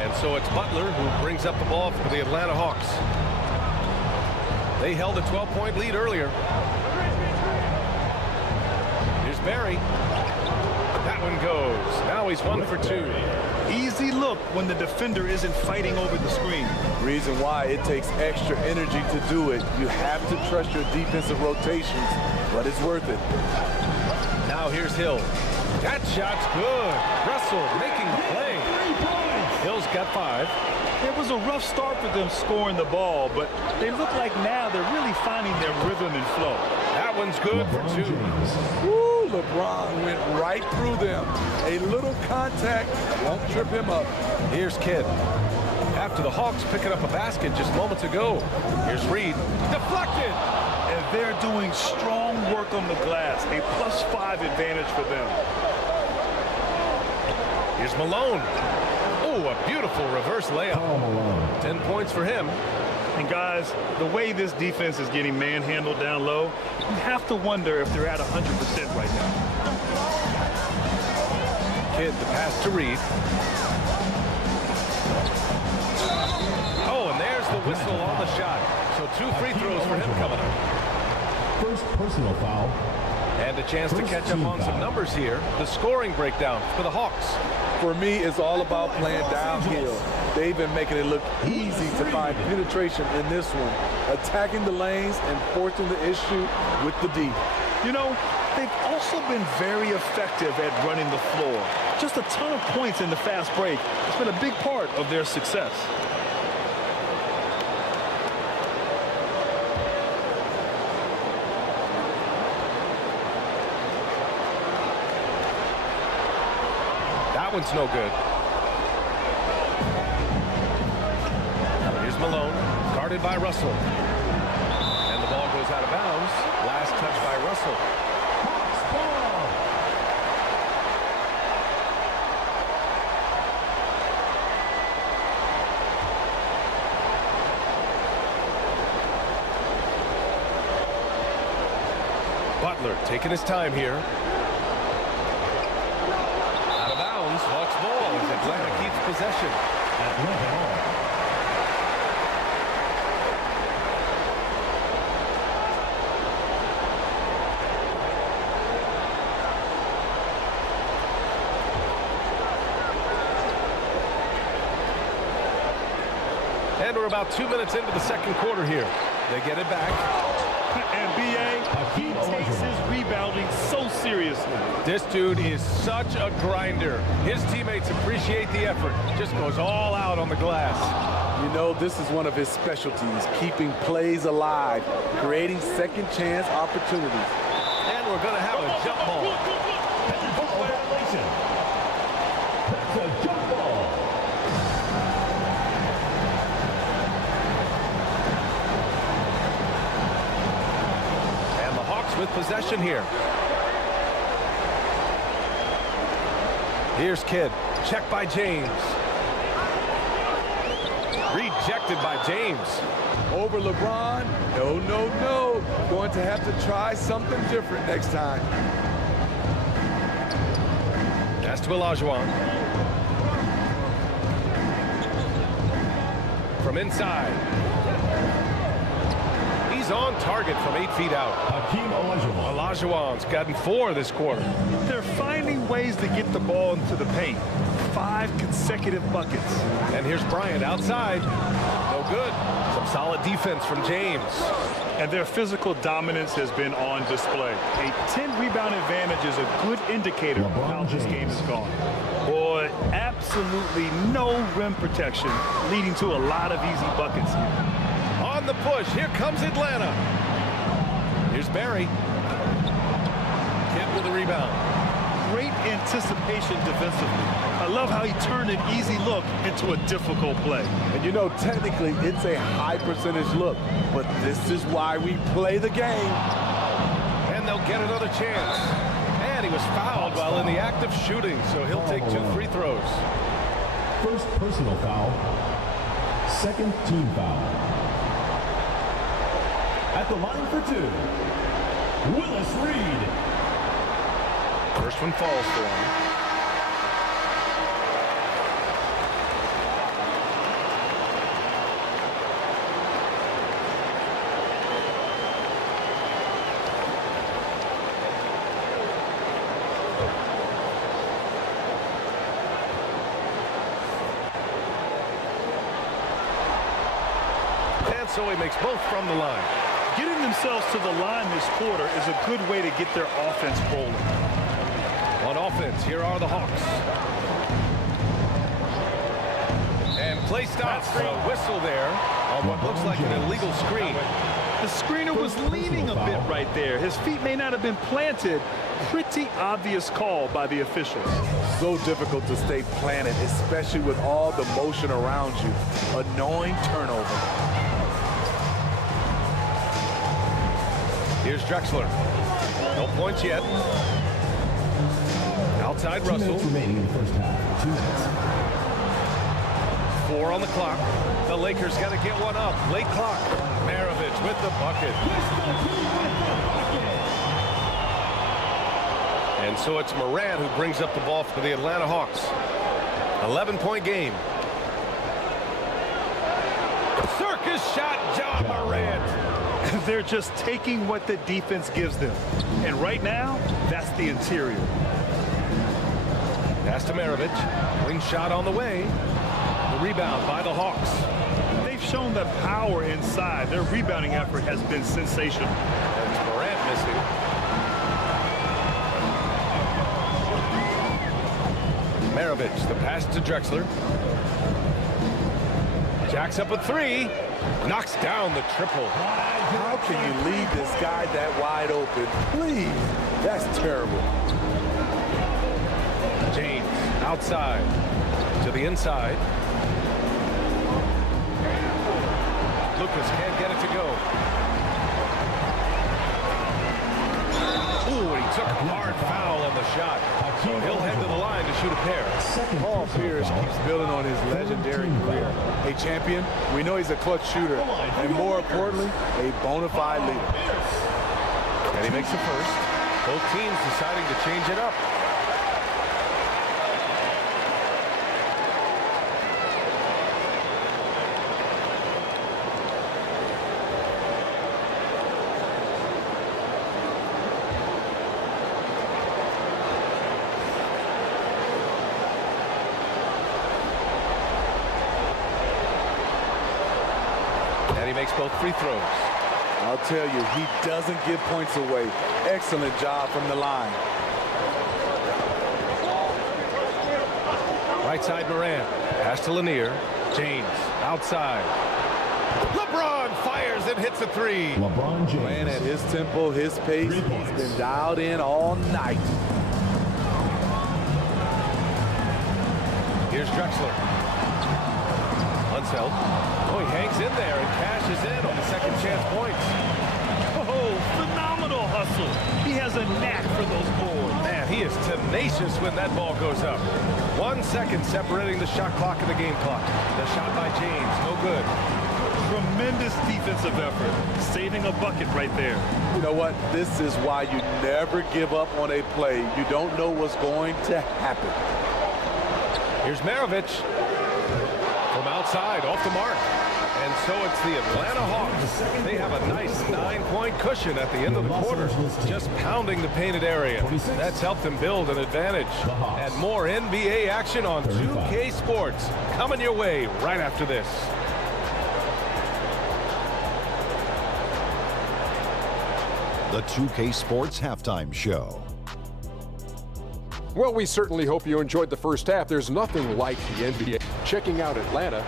And so it's Butler who brings up the ball for the Atlanta Hawks. They held a 12-point lead earlier. Barry. That one goes. Now he's 1 for 2. Easy look when the defender isn't fighting over the screen. Reason why it takes extra energy to do it. You have to trust your defensive rotations, but it's worth it. Now here's Hill. That shot's good. Russell making the play. Hill's got 5. It was a rough start for them scoring the ball, but they look like now they're really finding their rhythm and flow. That one's good for 2. Woo, LeBron went right through them. A little contact won't trip him up. Here's Kidd. After the Hawks picking up a basket just moments ago. Here's Reed. Deflected! And they're doing strong work on the glass. A +5 advantage for them. Here's Malone. Oh, a beautiful reverse layup. 10 points for him. And guys, the way this defense is getting manhandled down low, you have to wonder if they're at 100% right now. Kidd, the pass to Reed. Oh, and there's the whistle on the shot. So 2 free throws for him coming up. First personal foul. And a chance to catch up on some numbers here. The scoring breakdown for the Hawks. For me, it's all about playing downhill. They've been making it look easy to find penetration in this one, attacking the lanes and forcing the issue with the D. You know, they've also been very effective at running the floor. Just a ton of points in the fast break. It's been a big part of their success. That one's no good. Here's Malone, guarded by Russell. And the ball goes out of bounds. Last touch by Russell. Butler taking his time here. Hawks ball as Atlanta keeps possession. And we're about 2 minutes into the second quarter here. They get it back. And B.A., he takes his rebounding so seriously. This dude is such a grinder. His teammates appreciate the effort. Just goes all out on the glass. You know, this is one of his specialties, keeping plays alive, creating second chance opportunities. And we're going to have a jump ball. That's a jump ball. With possession here. Here's Kidd. Check by James. Rejected by James. Over LeBron. No, no, no. Going to have to try something different next time. Pass to Olajuwon. From inside. He's on target from 8 feet out. Olajuwon's gotten 4 this quarter. They're finding ways to get the ball into the paint. 5 consecutive buckets. And here's Bryant outside. No good. Some solid defense from James. And their physical dominance has been on display. A 10-rebound advantage is a good indicator of how this game has gone. Boy, absolutely no rim protection, leading to a lot of easy buckets here. On the push, here comes Atlanta. Here's Barry. Kidd with the rebound. Great anticipation defensively. I love how he turned an easy look into a difficult play. And you know, technically, it's a high percentage look, but this is why we play the game. And they'll get another chance. And he was fouled while in the act of shooting, so he'll take 2 free throws. First personal foul. Second team foul. At the line for 2, Willis Reed. First one falls for him. And so he makes both from the line. Getting themselves to the line this quarter is a good way to get their offense rolling. On offense, here are the Hawks. And Klay stops for a whistle there on what looks like an illegal screen. The screener was leaning a bit right there. His feet may not have been planted. Pretty obvious call by the officials. So difficult to stay planted, especially with all the motion around you. Annoying turnover. Here's Drexler. No points yet. Outside Russell. 2 minutes remaining in the first half. 2 minutes. 4 on the clock. The Lakers got to get one up. Late clock. Maravich with the bucket. And so it's Morant who brings up the ball for the Atlanta Hawks. 11-point game. Circus shot, John Morant. They're just taking what the defense gives them. And right now, that's the interior. Pass to Maravich. Wing shot on the way. The rebound by the Hawks. They've shown the power inside. Their rebounding effort has been sensational. That's Morant missing. Maravich, the pass to Drexler. Jacks up a 3. Knocks down the triple. How can you leave this guy that wide open? Please. That's terrible. James outside to the inside. Lucas can't get it to go. Ooh, he took a hard foul on the shot. So he'll head to the line to shoot a pair. Paul Pierce keeps building on his legendary career. A champion, we know he's a clutch shooter, and more importantly, a bona fide leader. And he makes the first. Both teams deciding to change it up. Makes both free throws. I'll tell you, he doesn't give points away. Excellent job from the line. Right side Morant. Pass to Lanier. James outside. LeBron fires and hits a 3. LeBron James. Playing at his tempo, his pace. He's been dialed in all night. Here's Drexler. UNSELD. Oh, he hangs in there and cashes in on the second chance points. Oh, phenomenal phenomenal hustle. He has a knack for those boards. Man, he is tenacious when that ball goes up. 1 second separating the shot clock and the game clock. The shot by James, no good. Tremendous defensive effort, saving a bucket right there. You know what? This is why you never give up on a play. You don't know what's going to happen. Here's MARAVICH from outside, off the mark. And so it's the Atlanta Hawks. They have a nice 9-point cushion at the end of the quarter, just pounding the painted area. That's helped them build an advantage. And more NBA action on 2K Sports coming your way right after this. The 2K Sports Halftime Show. Well, we certainly hope you enjoyed the first half. There's nothing like the NBA. Checking out Atlanta,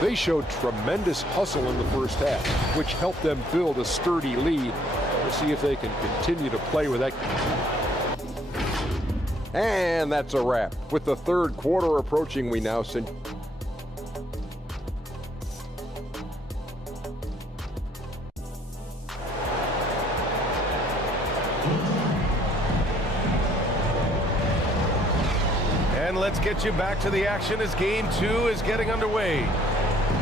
they showed tremendous hustle in the first half, which helped them build a sturdy lead. We'll see if they can continue to play with that. And that's a wrap. With the third quarter approaching, we now send... And let's get you back to the action as game 2 is getting underway.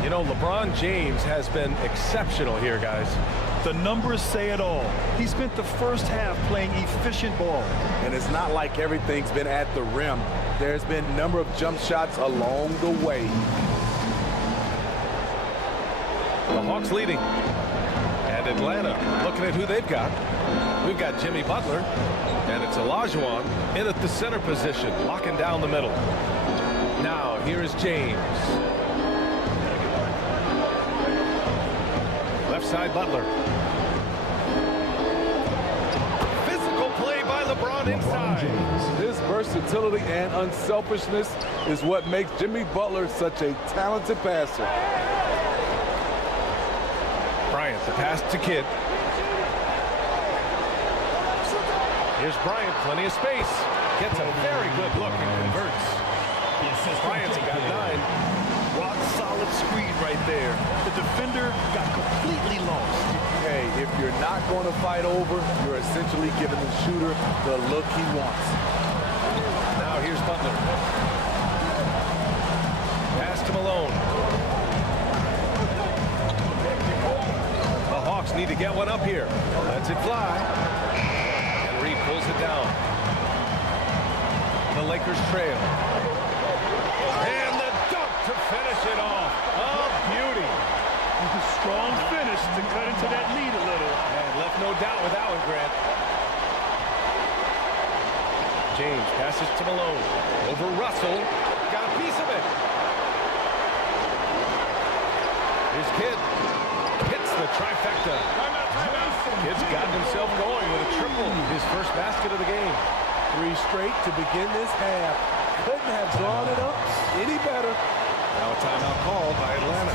You know, LeBron James has been exceptional here, guys. The numbers say it all. He spent the first half playing efficient ball. And it's not like everything's been at the rim. There's been a number of jump shots along the way. The Hawks leading. And Atlanta looking at who they've got. We've got Jimmy Butler. And it's Olajuwon in at the center position, locking down the middle. Now, here is James. Left side, Butler. Physical play by LeBron inside. His versatility and unselfishness is what makes Jimmy Butler such a talented passer. Bryant, the pass to Kidd. Here's Bryant, plenty of space. Gets a very good look and converts. Bryant's got 9. Rock solid screen right there. The defender got completely lost. Hey, if you're not going to fight over, you're essentially giving the shooter the look he wants. Now here's Butler. Pass to Malone. The Hawks need to get one up here. Lets it fly. Pulls it down. The Lakers trail. And the dunk to finish it off. A beauty. Strong finish to cut into that lead a little. And left no doubt with that one, Grant. James passes to Malone. Over Russell. Got a piece of it. Here's Kidd. Hits the trifecta. Kidd's gotten himself going with a triple. His first basket of the game. 3 straight to begin this half. Couldn't have drawn it up any better. Now a timeout called by Atlanta.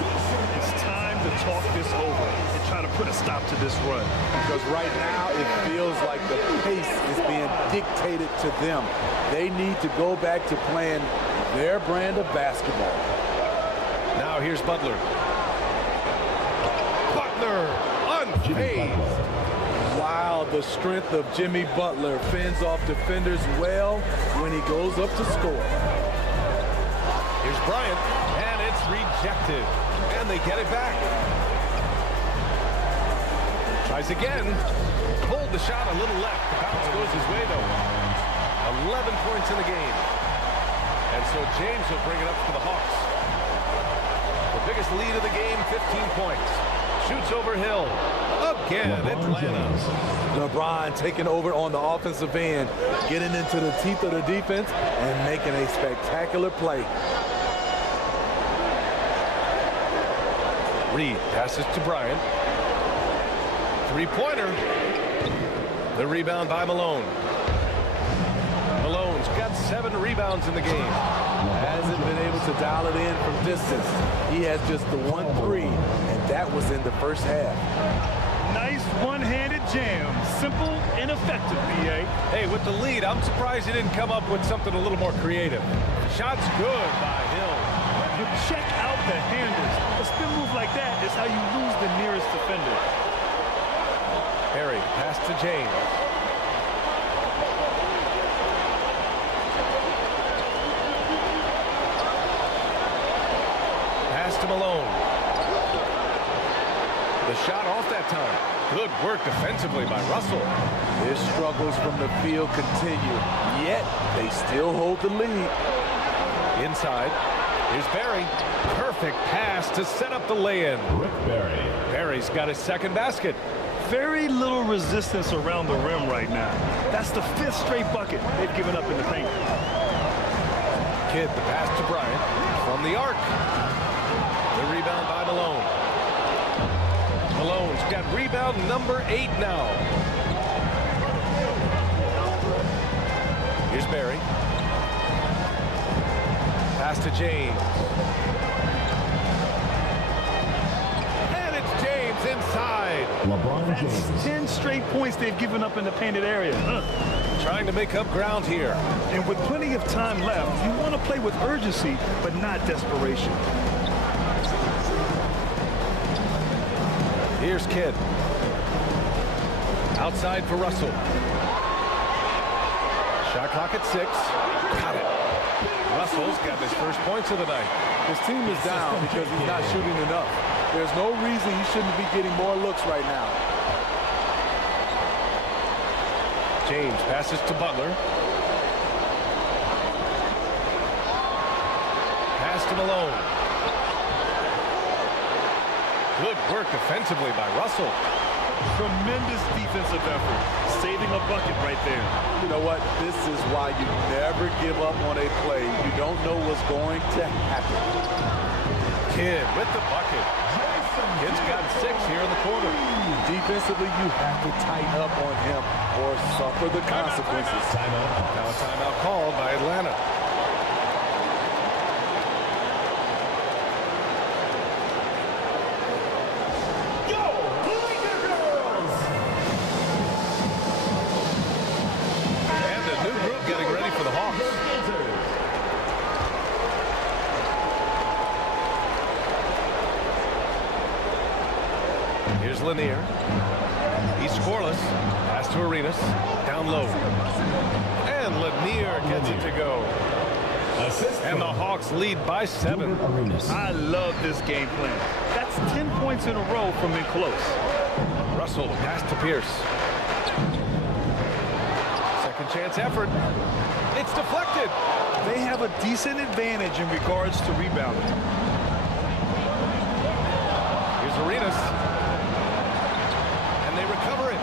It's time to talk this over and try to put a stop to this run. Because right now it feels like the pace is being dictated to them. They need to go back to playing their brand of basketball. Now here's Butler. Butler unfazed. Wow, the strength of Jimmy Butler fends off defenders well when he goes up to score. Here's Bryant, and it's rejected. And they get it back. Tries again. Pulled the shot a little left. The bounce goes his way, though. 11 points in the game. And so James will bring it up for the Hawks. The biggest lead of the game, 15 points. Shoots over Hill. Again, Atlanta. LeBron taking over on the offensive end, getting into the teeth of the defense and making a spectacular play. Reed passes to Bryant. 3-pointer. The rebound by Malone. Malone's got 7 rebounds in the game. Hasn't been able to dial it in from distance. He has just the 1-3, and that was in the first half. Nice one-handed jam. Simple and effective, B.A. Hey, with the lead, I'm surprised he didn't come up with something a little more creative. Shot's good by Hill. You check out the handles. A spin move like that is how you lose the nearest defender. Perry, pass to James. Pass to Malone. The shot off that time. Good work defensively by Russell. His struggles from the field continue, yet they still hold the lead. Inside, here's Barry. Perfect pass to set up the lay-in. Barry's got his second basket. Very little resistance around the rim right now. That's the 5th straight bucket they've given up in the paint. Kidd, the pass to Bryant from the arc. The rebound by Malone. Malone's got rebound number 8 now. Here's Barry. Pass to James. And it's James inside. LeBron James. 10 straight points they've given up in the painted area. Trying to make up ground here. And with plenty of time left, you want to play with urgency, but not desperation. Here's Kidd. Outside for Russell. Shot clock at 6. Got it. Russell's got his first points of the night. His team is down because he's not shooting enough. There's no reason he shouldn't be getting more looks right now. James passes to Butler. Pass to Malone. Good work defensively by Russell. Tremendous defensive effort. Saving a bucket right there. You know what? This is why you never give up on a play. You don't know what's going to happen. Kidd with the bucket. Kidd's got 6 here in the quarter. Defensively, you have to tighten up on him or suffer the consequences. Now a timeout called by Atlanta. And the new group getting ready for the Hawks. Here's Lanier. He's scoreless. Pass to Arenas. Down low. And Lanier gets it to go. And the Hawks lead by 7. I love this game plan. That's 10 points in a row from in close. Russell, pass to Pierce. Second chance effort. It's deflected. They have a decent advantage in regards to rebounding. Here's Arenas. And they recover it.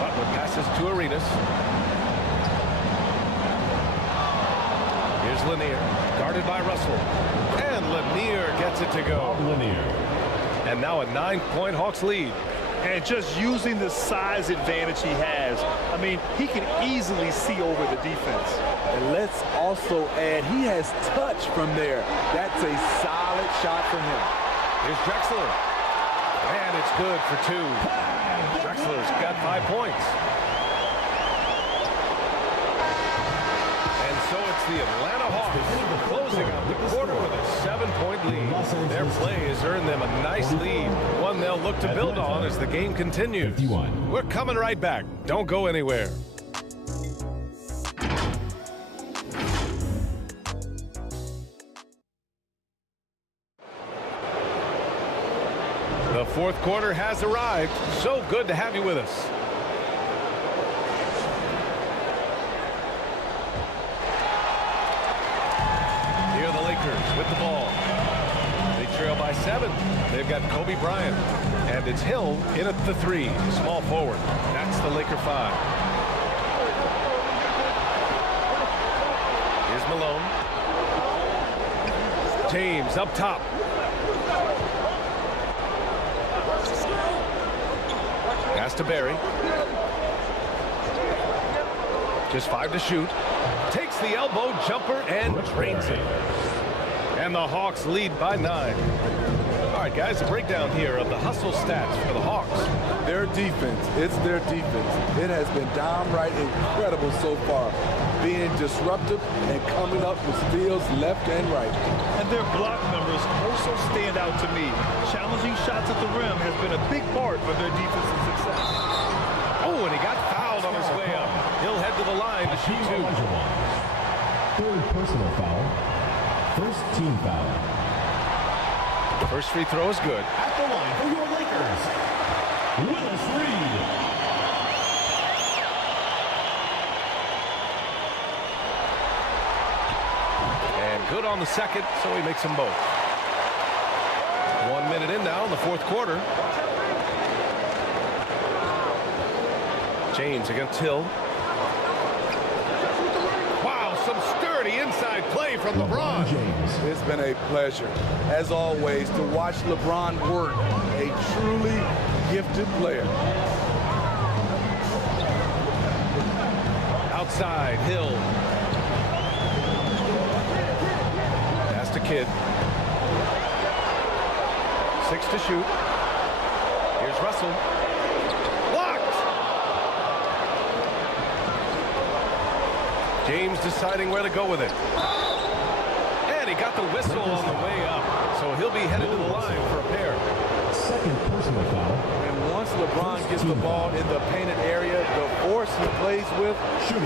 Butler passes to Arenas. Here's Lanier, guarded by Russell. And Lanier gets it to go. And now a 9-point Hawks lead. And just using the size advantage he has, I mean, he can easily see over the defense. And let's also add, he has touch from there. That's a solid shot from him. Here's Drexler. And it's good for 2. Drexler's got 5 points. And so it's the Atlanta Hawks closing out the quarter with a 7-point lead. Their play has earned them a nice lead, one they'll look to build on as the game continues. We're coming right back. Don't go anywhere. The fourth quarter has arrived. So good to have you with us. Here are the Lakers with the ball. They trail by 7. They've got Kobe Bryant. And it's Hill in at the 3, small forward. That's the Laker 5. Here's Malone. James up top. Pass to Barry. Just 5 to shoot. Takes the elbow jumper and drains it. And the Hawks lead by 9. All right, guys, a breakdown here of the hustle stats for the Hawks. Their defense, it's their defense. It has been downright incredible so far, being disruptive and coming up with steals left and right. And their block numbers also stand out to me. Challenging shots at the rim has been a big part of their defensive success. Oh, and he got fouled on his way up. He'll head to the line to shoot 2. Third personal foul. First team foul. First free throw is good. At the line for your Lakers, Willis Reed. And good on the second, so he makes them both. 1 minute in now in the fourth quarter. James against Hill. Wow, some sturdy inside play from LeBron. It's been a pleasure, as always, to watch LeBron work. A truly gifted player. Outside, Hill. Pass to Kidd. 6 to shoot. Here's Russell. Blocked! James deciding where to go with it. And he got the whistle on the way up. So he'll be headed to the line for a pair. Second personal foul. And once LeBron gets the ball in the painted area, the force he plays with,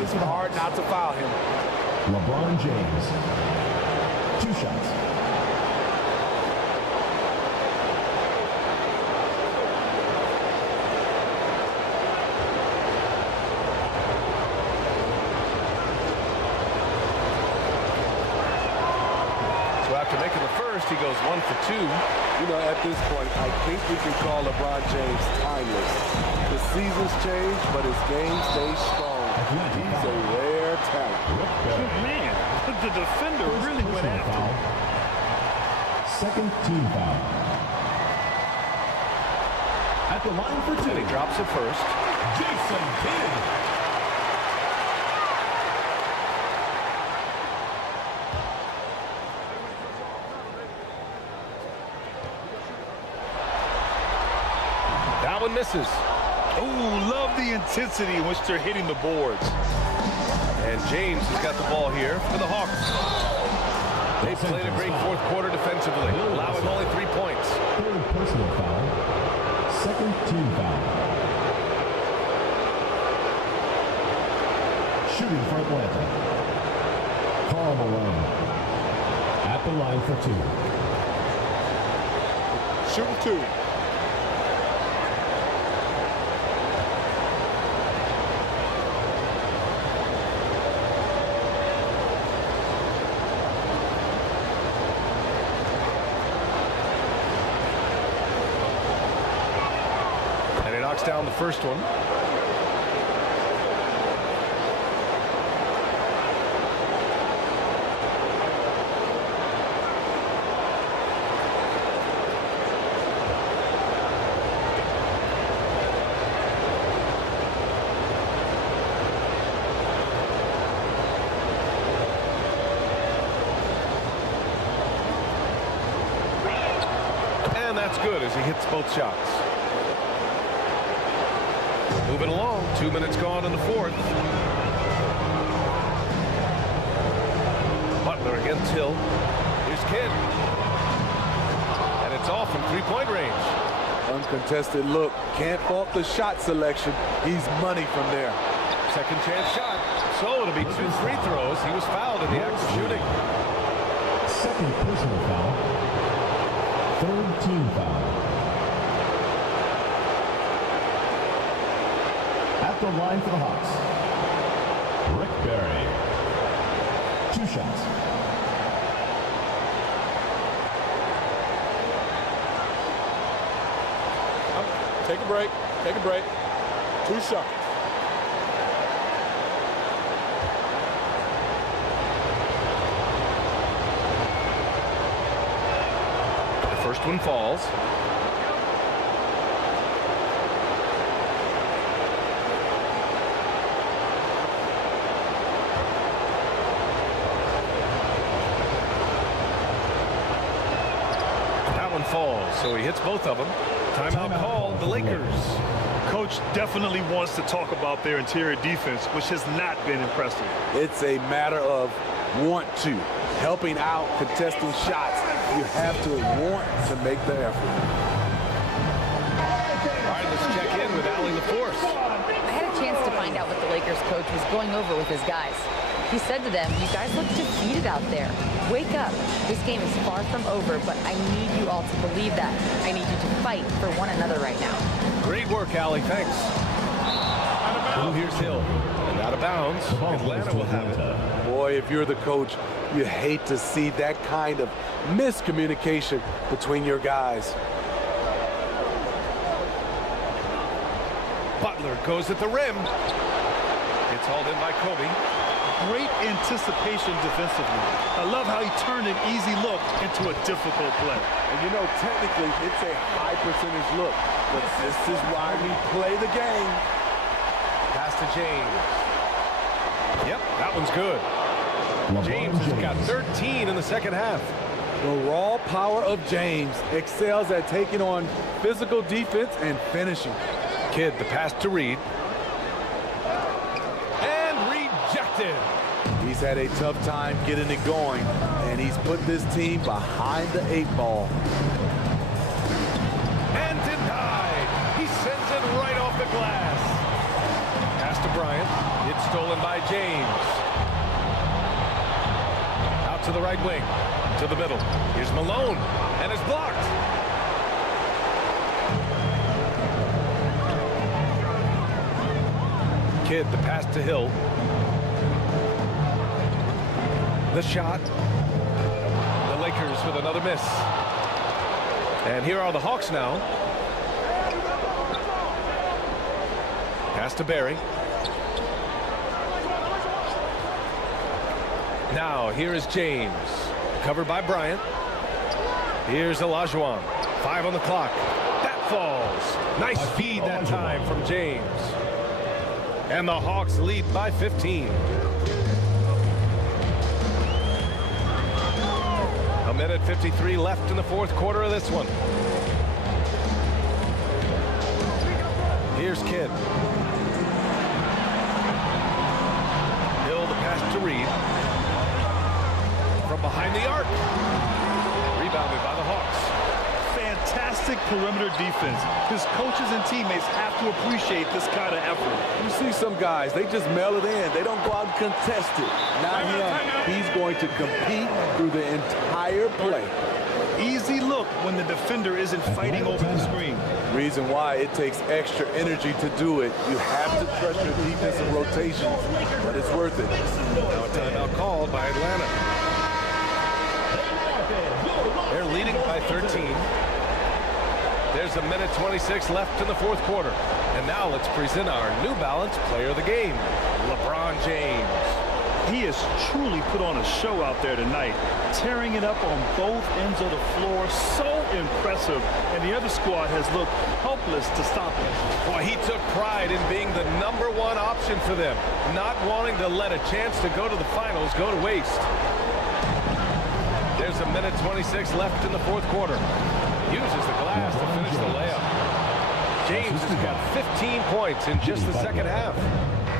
it's hard not to foul him. LeBron James. 2 shots. After making the first, he goes 1 for 2. You know, at this point, I think we can call LeBron James timeless. The seasons change, but his game stays strong. He's a rare talent. Man, the defender really went after him. Second team foul. At the line for 2. And he drops it first. Jason Kidd. That one misses. Oh, love the intensity in which they're hitting the boards. And James has got the ball here for the Hawks. They played a great fourth quarter defensively, allowing only 3 points. Third personal foul. Second team foul. Shooting for Atlanta, Karl Malone. At the line for 2. Shooting 2. Down the first one. And that's good as he hits both shots. Moving along, 2 minutes gone in the fourth. Butler against Hill. Here's Kidd. And it's off from three-point range. Uncontested look. Can't fault the shot selection. He's money from there. Second chance shot. So it'll be 2 free throws. He was fouled in the act of shooting. Second personal foul. Third team foul. At the line for the Hawks, Rick Barry. 2 shots. Take a break. Take a break. 2 shots. The first one falls. Falls, so he hits both of them. Timeout called, the Lakers. Coach definitely wants to talk about their interior defense, which has not been impressive. It's a matter of want to. Helping out, contesting shots. You have to want to make the effort. All right, let's check in with Allie LaForce. I had a chance to find out what the Lakers coach was going over with his guys. He said to them, "You guys look defeated out there. Wake up. This game is far from over, but I need you all to believe that. I need you to fight for one another right now." Great work, Allie. Thanks. Ooh, here's Hill. And out of bounds. Atlanta will have it. Boy, if you're the coach, you hate to see that kind of miscommunication between your guys. Butler goes at the rim. It's hauled in by Kobe. Great anticipation defensively. I love how he turned an easy look into a difficult play. And you know, technically, it's a high percentage look, but this is why we play the game. Pass to James. Yep, that one's good. James has got 13 in the second half. The raw power of James excels at taking on physical defense and finishing. Kidd, the pass to Reed. And rejected. He's had a tough time getting it going, and he's put this team behind the 8-ball. And denied. He sends it right off the glass. Pass to Bryant. It's stolen by James. Out to the right wing. To the middle. Here's Malone. And it's blocked. Kidd, the pass to Hill. The shot. The Lakers with another miss. And here are the Hawks now. Pass to Barry. Now here is James. Covered by Bryant. Here's Olajuwon. 5 on the clock. That falls. Nice feed that time from James. And the Hawks lead by 15. A minute 53 left in the fourth quarter of this one. Here's Kidd. Hill, the pass to Reed. From behind the arc. Rebounded by the Hawks. Fantastic perimeter defense. His coaches and teammates have to appreciate this kind of effort. You see some guys, they just mail it in. They don't go out and contest it. Not him. He's going to compete through the entire play. Easy look when the defender isn't fighting over the screen. Reason why it takes extra energy to do it. You have to trust your defensive rotations, but it's worth it. Now a timeout called by Atlanta. They're leading by 13. There's a minute 26 left in the fourth quarter. And now let's present our New Balance Player of the Game, LeBron James. He has truly put on a show out there tonight, tearing it up on both ends of the floor. So impressive. And the other squad has looked helpless to stop him. Boy, he took pride in being the #1 option for them, not wanting to let a chance to go to the finals go to waste. There's a minute 26 left in the fourth quarter. Uses the glass to finish the layup. James has got 15 points in just the second half.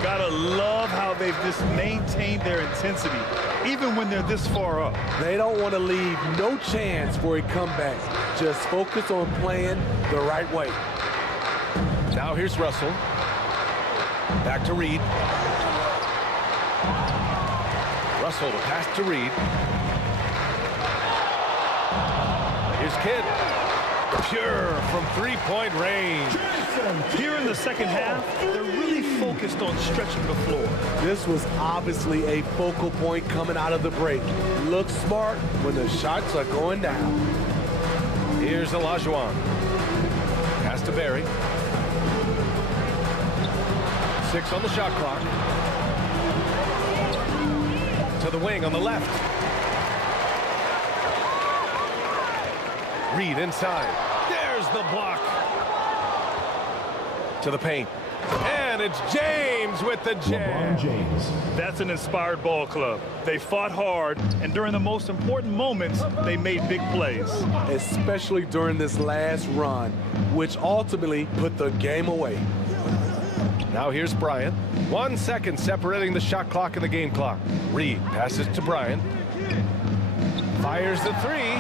Gotta love how they've just maintained their intensity, even when they're this far up. They don't want to leave no chance for a comeback. Just focus on playing the right way. Now here's Russell. Back to Reed. Russell, the pass to Reed. Here's Kidd. Pure from three-point range. Here in the second half, they're really focused on stretching the floor. This was obviously a focal point coming out of the break. Look smart when the shots are going down. Here's Olajuwon. Pass to Barry. 6 on the shot clock. To the wing on the left. Reed inside. There's the block. To the paint. And it's James with the jam. James. That's an inspired ball club. They fought hard, and during the most important moments, they made big plays. Especially during this last run, which ultimately put the game away. Now here's Bryant. 1 second separating the shot clock and the game clock. Reed passes to Bryant. Fires the three.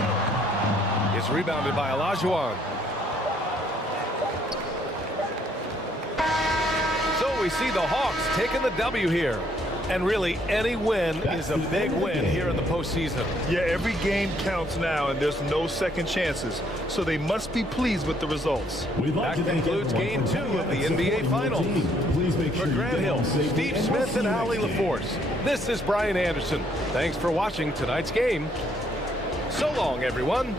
It's rebounded by Olajuwon. we see the Hawks taking the W here. And really, any win is a big win here in the postseason. Yeah, every game counts now, and there's no second chances. So they must be pleased with the results. That concludes Game 2 of the NBA Finals. For Grant Hill, Steve Smith, and Allie LaForce, this is Brian Anderson. Thanks for watching tonight's game. So long, everyone.